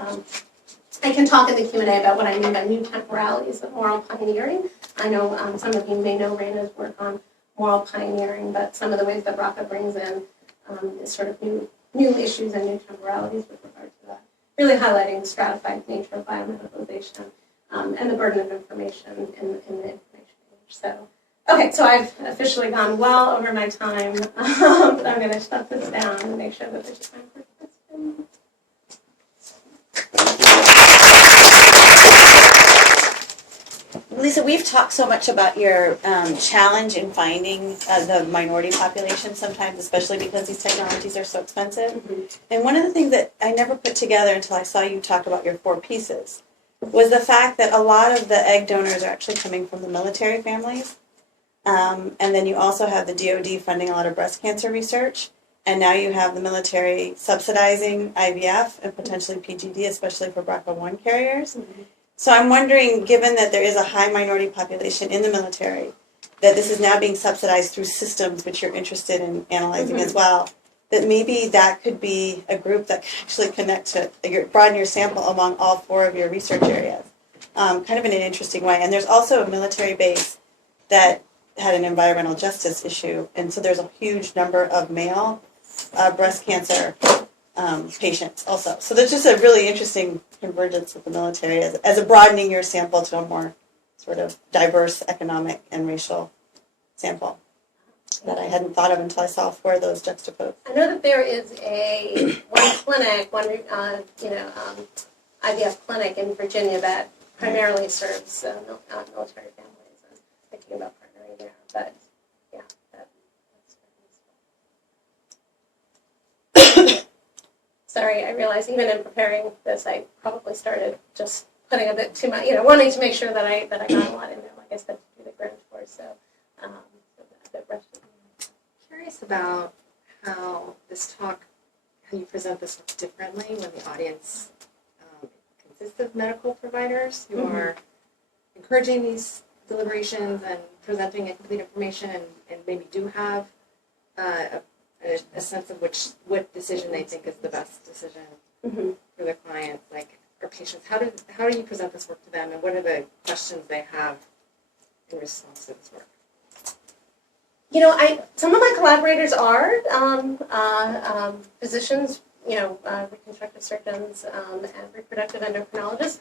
I can talk in the Q&A about what I mean by new temporalities of moral pioneering. I know some of you may know Raina's work on moral pioneering, but some of the ways that Raka brings in is sort of new issues and new temporalities with regard to that, really highlighting the stratified nature of biomedicalization and the burden of information in the information age. So, okay, so I've officially gone well over my time, but I'm going to shut this down and make sure that there's time for questions. Lisa, we've talked so much about your challenge in finding the minority population sometimes, especially because these technologies are so expensive. Mm-hmm. And one of the things that I never put together until I saw you talk about your 4 pieces was the fact that a lot of the egg donors are actually coming from the military families. And then you also have the DoD funding a lot of breast cancer research. And now you have the military subsidizing IVF and potentially PGD, especially for BRCA1 carriers. Mm-hmm. So I'm wondering, given that there is a high minority population in the military, that this is now being subsidized through systems which you're interested in analyzing as well, that maybe that could be a group that can actually connect to, broaden your sample among all 4 of your research areas, kind of in an interesting way. And there's also a military base that had an environmental justice issue, and so there's a huge number of male breast cancer patients also. So there's just a really interesting convergence with the military as a broadening your sample to a more sort of diverse economic and racial sample that I hadn't thought of until I saw 4 of those juxtaposed. I know that there is one clinic, IVF clinic in Virginia that primarily serves military families, and thinking about partnering there. But yeah, that's sorry, I realize even in preparing this, I probably started just putting a bit too much, wanting to make sure that I got a lot in there, like I said, to do the grand tour. So a bit rushed. Curious about how you present this talk differently when the audience consists of medical providers who are encouraging these deliberations and presenting incomplete information and maybe do have a sense of what decision they think is the best decision for their clients, like or patients. How do you present this work to them, and what are the questions they have in response to this work? Some of my collaborators are physicians reconstructive surgeons and reproductive endocrinologists.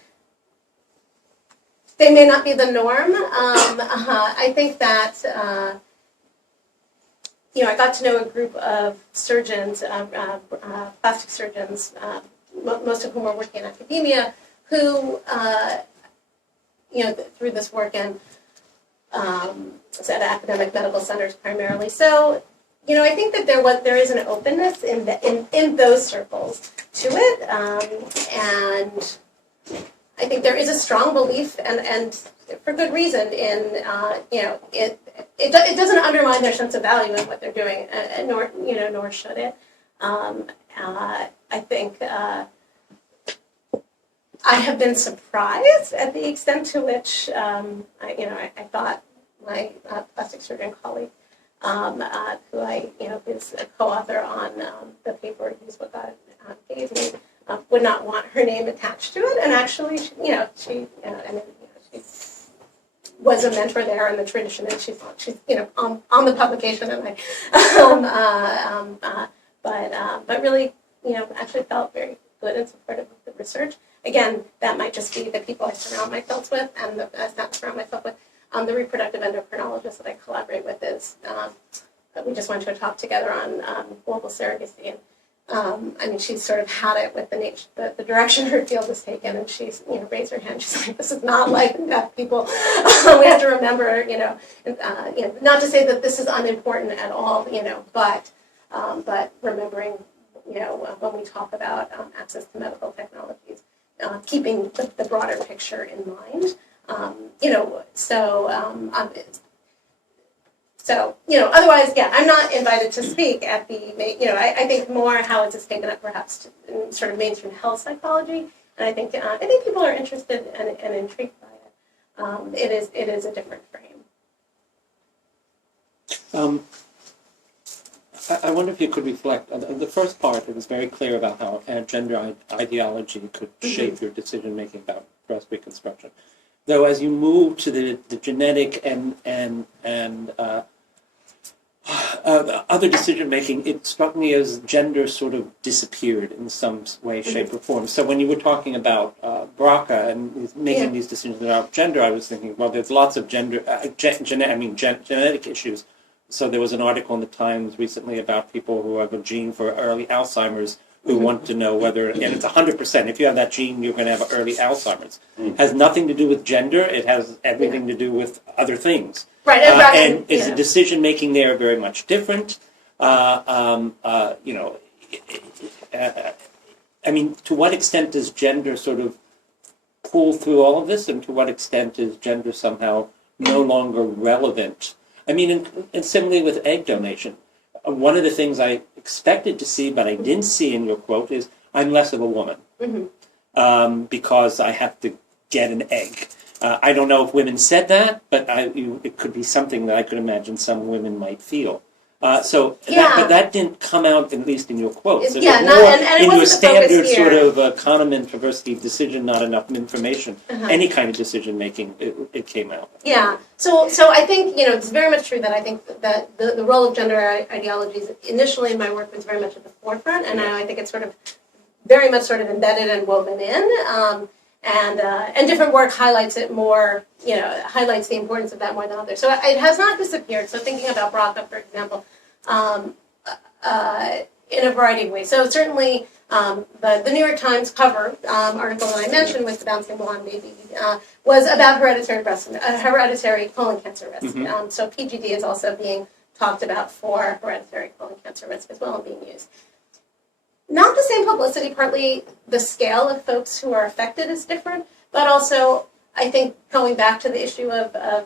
They may not be the norm. I think that, I got to know a group of surgeons, plastic surgeons, most of whom are working in academia, who, through this work in at academic medical centers primarily. So, I think that there is an openness in those circles to it, and I think there is a strong belief, and for good reason, in it doesn't undermine their sense of value in what they're doing, nor should it. I think I have been surprised at the extent to which I thought my plastic surgeon colleague, who is a co-author on the paper Use What God Gave Me, would not want her name attached to it, and actually, she was a mentor there in the tradition, and she's on the publication, and but really, actually felt very good and supportive of the research. Again, that might just be the people I surround myself with, and not surround myself with. The reproductive endocrinologist that I collaborate with is, we just went to a talk together on global surrogacy, and she's sort of had it with the direction her field has taken, and she's raised her hand. She's like, "This is not life and death, people. We have to remember, not to say that this is unimportant at all, but remembering, when we talk about access to medical technologies, keeping the broader picture in mind." Otherwise, yeah, I'm not invited to speak at the, I think more how it's taken up perhaps in sort of mainstream health psychology, and I think people are interested and intrigued by it. It is a different frame. I wonder if you could reflect on the first part. It was very clear about how gender ideology could shape your decision making about breast reconstruction. Though, as you move to the genetic and other decision making, it struck me as gender sort of disappeared in some way, shape, or form. So when you were talking about BRCA and making these decisions about gender, I was thinking, well, there's lots of genetic issues. So there was an article in the Times recently about people who have a gene for early Alzheimer's, who want to know whether, and it's 100%, if you have that gene, you're going to have early Alzheimer's. It has nothing to do with gender, it has everything to do with other things. Right, and is the decision-making there very much different? To what extent does gender sort of pull through all of this, and to what extent is gender somehow no longer relevant? And similarly with egg donation. One of the things I expected to see, but I didn't see in your quote, is I'm less of a woman because I have to get an egg. I don't know if women said that, but it could be something that I could imagine some women might feel. But that didn't come out, at least in your quotes. In your standard sort of Kahneman perversity decision, not enough information, any kind of decision making, it came out. Yeah. So I think it's very much true that I think that the role of gender ideologies initially in my work was very much at the forefront, and now I think it's sort of very much sort of embedded and woven in. And different work highlights it more, highlights the importance of that more than others. So it has not disappeared. So thinking about BRCA, for example, in a variety of ways. So certainly the New York Times cover article that I mentioned with the bouncing blonde baby was about hereditary colon cancer risk. So PGD is also being talked about for hereditary colon cancer risk as well and being used. Not the same publicity, partly the scale of folks who are affected is different, but also I think going back to the issue of the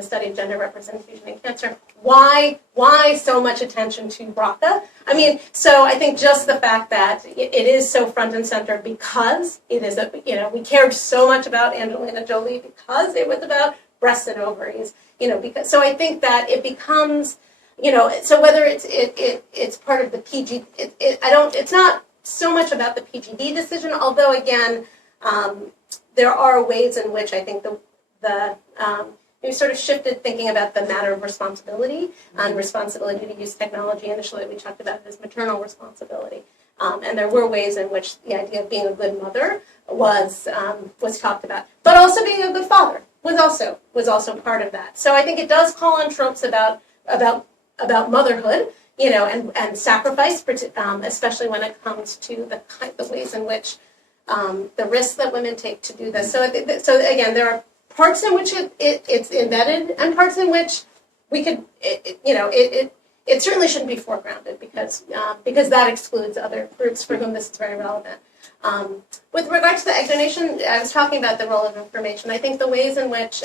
study of gender representation in cancer, why so much attention to BRCA? So I think just the fact that it is so front and center because it is we cared so much about Angelina Jolie because it was about breasts and ovaries, so I think that it becomes. So whether it's part of the PG, it's not so much about the PGD decision, although again, there are ways in which I think the we sort of shifted thinking about the matter of responsibility and responsibility to use technology. Initially, we talked about it as maternal responsibility. And there were ways in which the idea of being a good mother was talked about. But also being a good father was also part of that. So I think it does call on tropes about motherhood, and sacrifice, especially when it comes to the ways in which the risks that women take to do this. So again, there are parts in which it's embedded, and parts in which we could, it certainly shouldn't be foregrounded because that excludes other groups for whom this is very relevant. With regard to the egg donation, I was talking about the role of information. I think the ways in which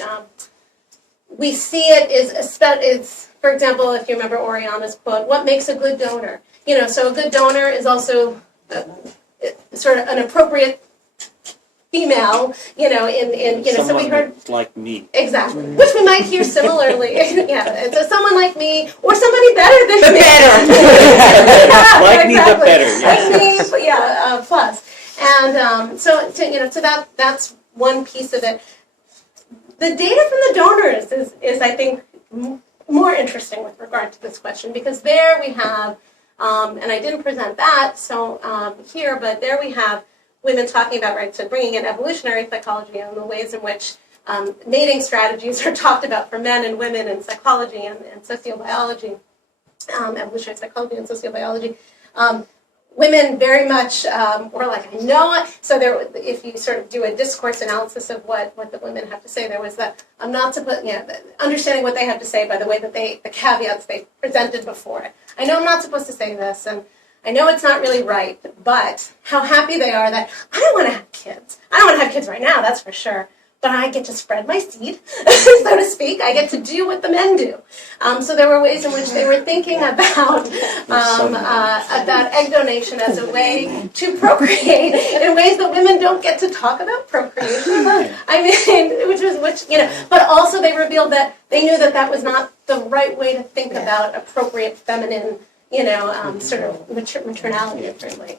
we see it is, for example, if you remember Oriana's quote, what makes a good donor? So a good donor is also sort of an appropriate female, so we heard like me. exactly, which we might hear similarly. Yeah, so someone like me or somebody better than me. Like me, but better. Yes. Like me, plus, and so that's one piece of it. The data from the donors is I think more interesting with regard to this question, because there we have, and I didn't present that here, but there we have women talking about, right, so bringing in evolutionary psychology and the ways in which mating strategies are talked about for men and women in psychology and sociobiology, evolutionary psychology and sociobiology. Women very much were like, I know it. So if you sort of do a discourse analysis of what the women have to say, there was that I'm not supposed, understanding what they have to say by the way that the caveats they presented before it. I know I'm not supposed to say this, and I know it's not really right, but how happy they are that I don't want to have kids. I don't want to have kids right now, that's for sure. But I get to spread my seed, so to speak. I get to do what the men do. So there were ways in which they were thinking about egg donation as a way to procreate in ways that women don't get to talk about procreation. I mean, but also they revealed that they knew that was not the right way to think about appropriate feminine, sort of maternality, certainly.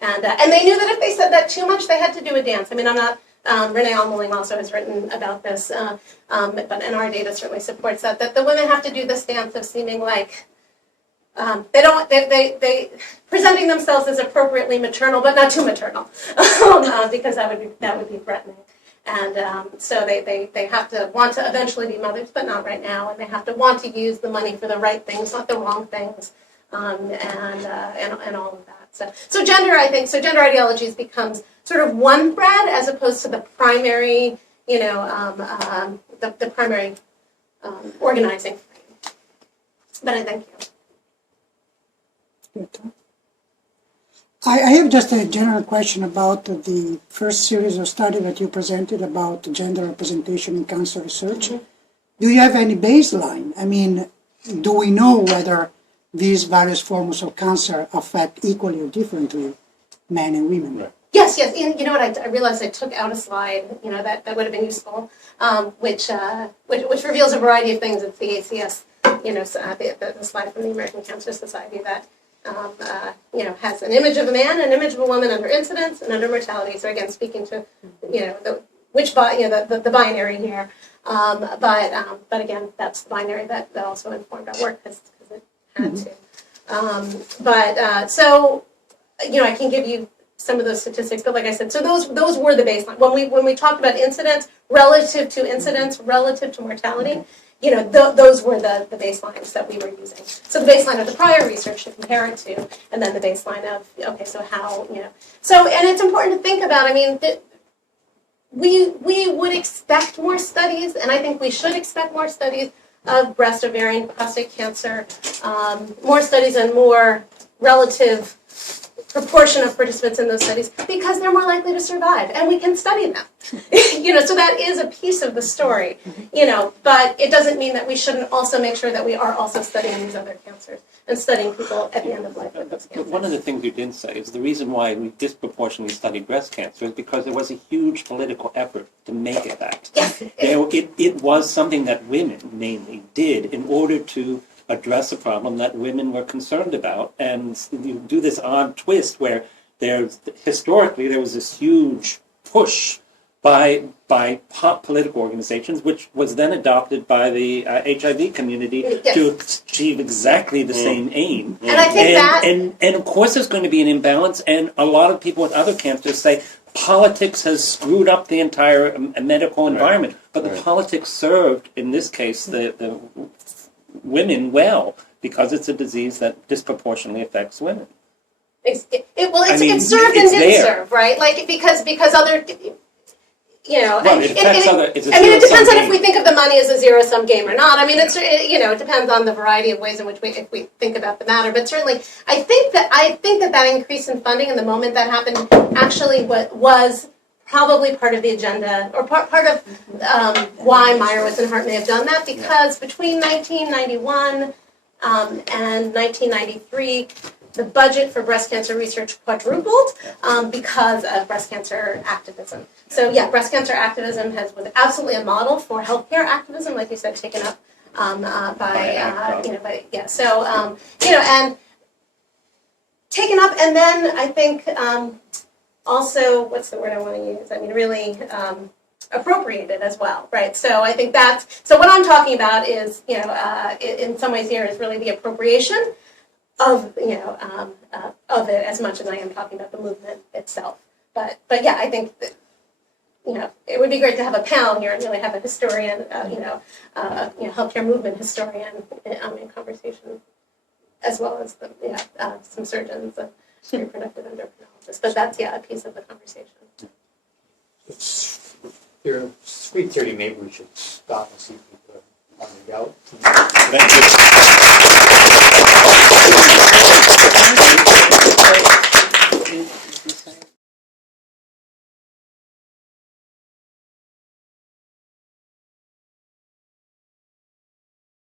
And they knew that if they said that too much, they had to do a dance. I mean, I'm not. Renee Almeling also has written about this, but and our data certainly supports that the women have to do this dance of seeming like they presenting themselves as appropriately maternal, but not too maternal, because that would be threatening. And so they have to want to eventually be mothers, but not right now, and they have to want to use the money for the right things, not the wrong things, and all of that. So gender ideologies becomes sort of one thread as opposed to the primary, the primary organizing frame. But I thank you. Good. I have just a general question about the first series of study that you presented about gender representation in cancer research. Mm-hmm. Do you have any baseline? I mean, do we know whether these various forms of cancer affect equally or differently men and women? Right. Yes, and you know what, I realized I took out a slide, that would have been useful, which reveals a variety of things. It's the ACS, the slide from the American Cancer Society that, has an image of a man, an image of a woman under incidence and under mortality. So again, speaking to, the binary here. But again, that's the binary that also informed our work because it had to. So, I can give you some of those statistics, but like I said, so those were the baseline. When we talked about incidence relative to mortality, those were the baselines that we were using. So the baseline of the prior research to compare it to, and then the baseline of, so how, So, and it's important to think about, I mean, we would expect more studies, and I think we should expect more studies of breast, ovarian, prostate cancer, more studies and more relative proportion of participants in those studies because they're more likely to survive, and we can study them. So that is a piece of the story, but it doesn't mean that we shouldn't also make sure that we are also studying these other cancers and studying people at the end of life with those cancers. But one of the things you didn't say is the reason why we disproportionately studied breast cancer is because there was a huge political effort to make it that. Yes. It was something that women mainly did in order to address a problem that women were concerned about, and you do this odd twist where historically there was this huge push by political organizations, which was then adopted by the HIV community Yes. to achieve exactly the same aim. And I think that And of course there's going to be an imbalance, and a lot of people with other cancers say politics has screwed up the entire medical environment. But the politics served, in this case, the women well, because it's a disease that disproportionately affects women. it it's served and didn't there. serve, right? Like because other, Well, it affects other. It's a it depends zero-sum on if game. we think of the money as a zero-sum game or not. I mean, it depends on the variety of ways in which if we think about the matter. But certainly, I think that increase in funding and the moment that happened actually was probably part of the agenda, or part of why Meyerowitz and Hart may have done that, because between 1991 and 1993, the budget for breast cancer research quadrupled because of breast cancer activism. So breast cancer activism was absolutely a model for healthcare activism, like you said, taken up and taken up, and then I think also, what's the word I want to use? I mean, really appropriated as well, right? So I think so what I'm talking about is, in some ways here is really the appropriation of of it as much as I am talking about the movement itself. But yeah, I think that, it would be great to have a panel here and really have a historian, healthcare movement historian in conversation, as well as some surgeons and reproductive endocrinologists. But that's a piece of the conversation. You're 3:30, maybe we should stop and see if people are on the go. Thank you.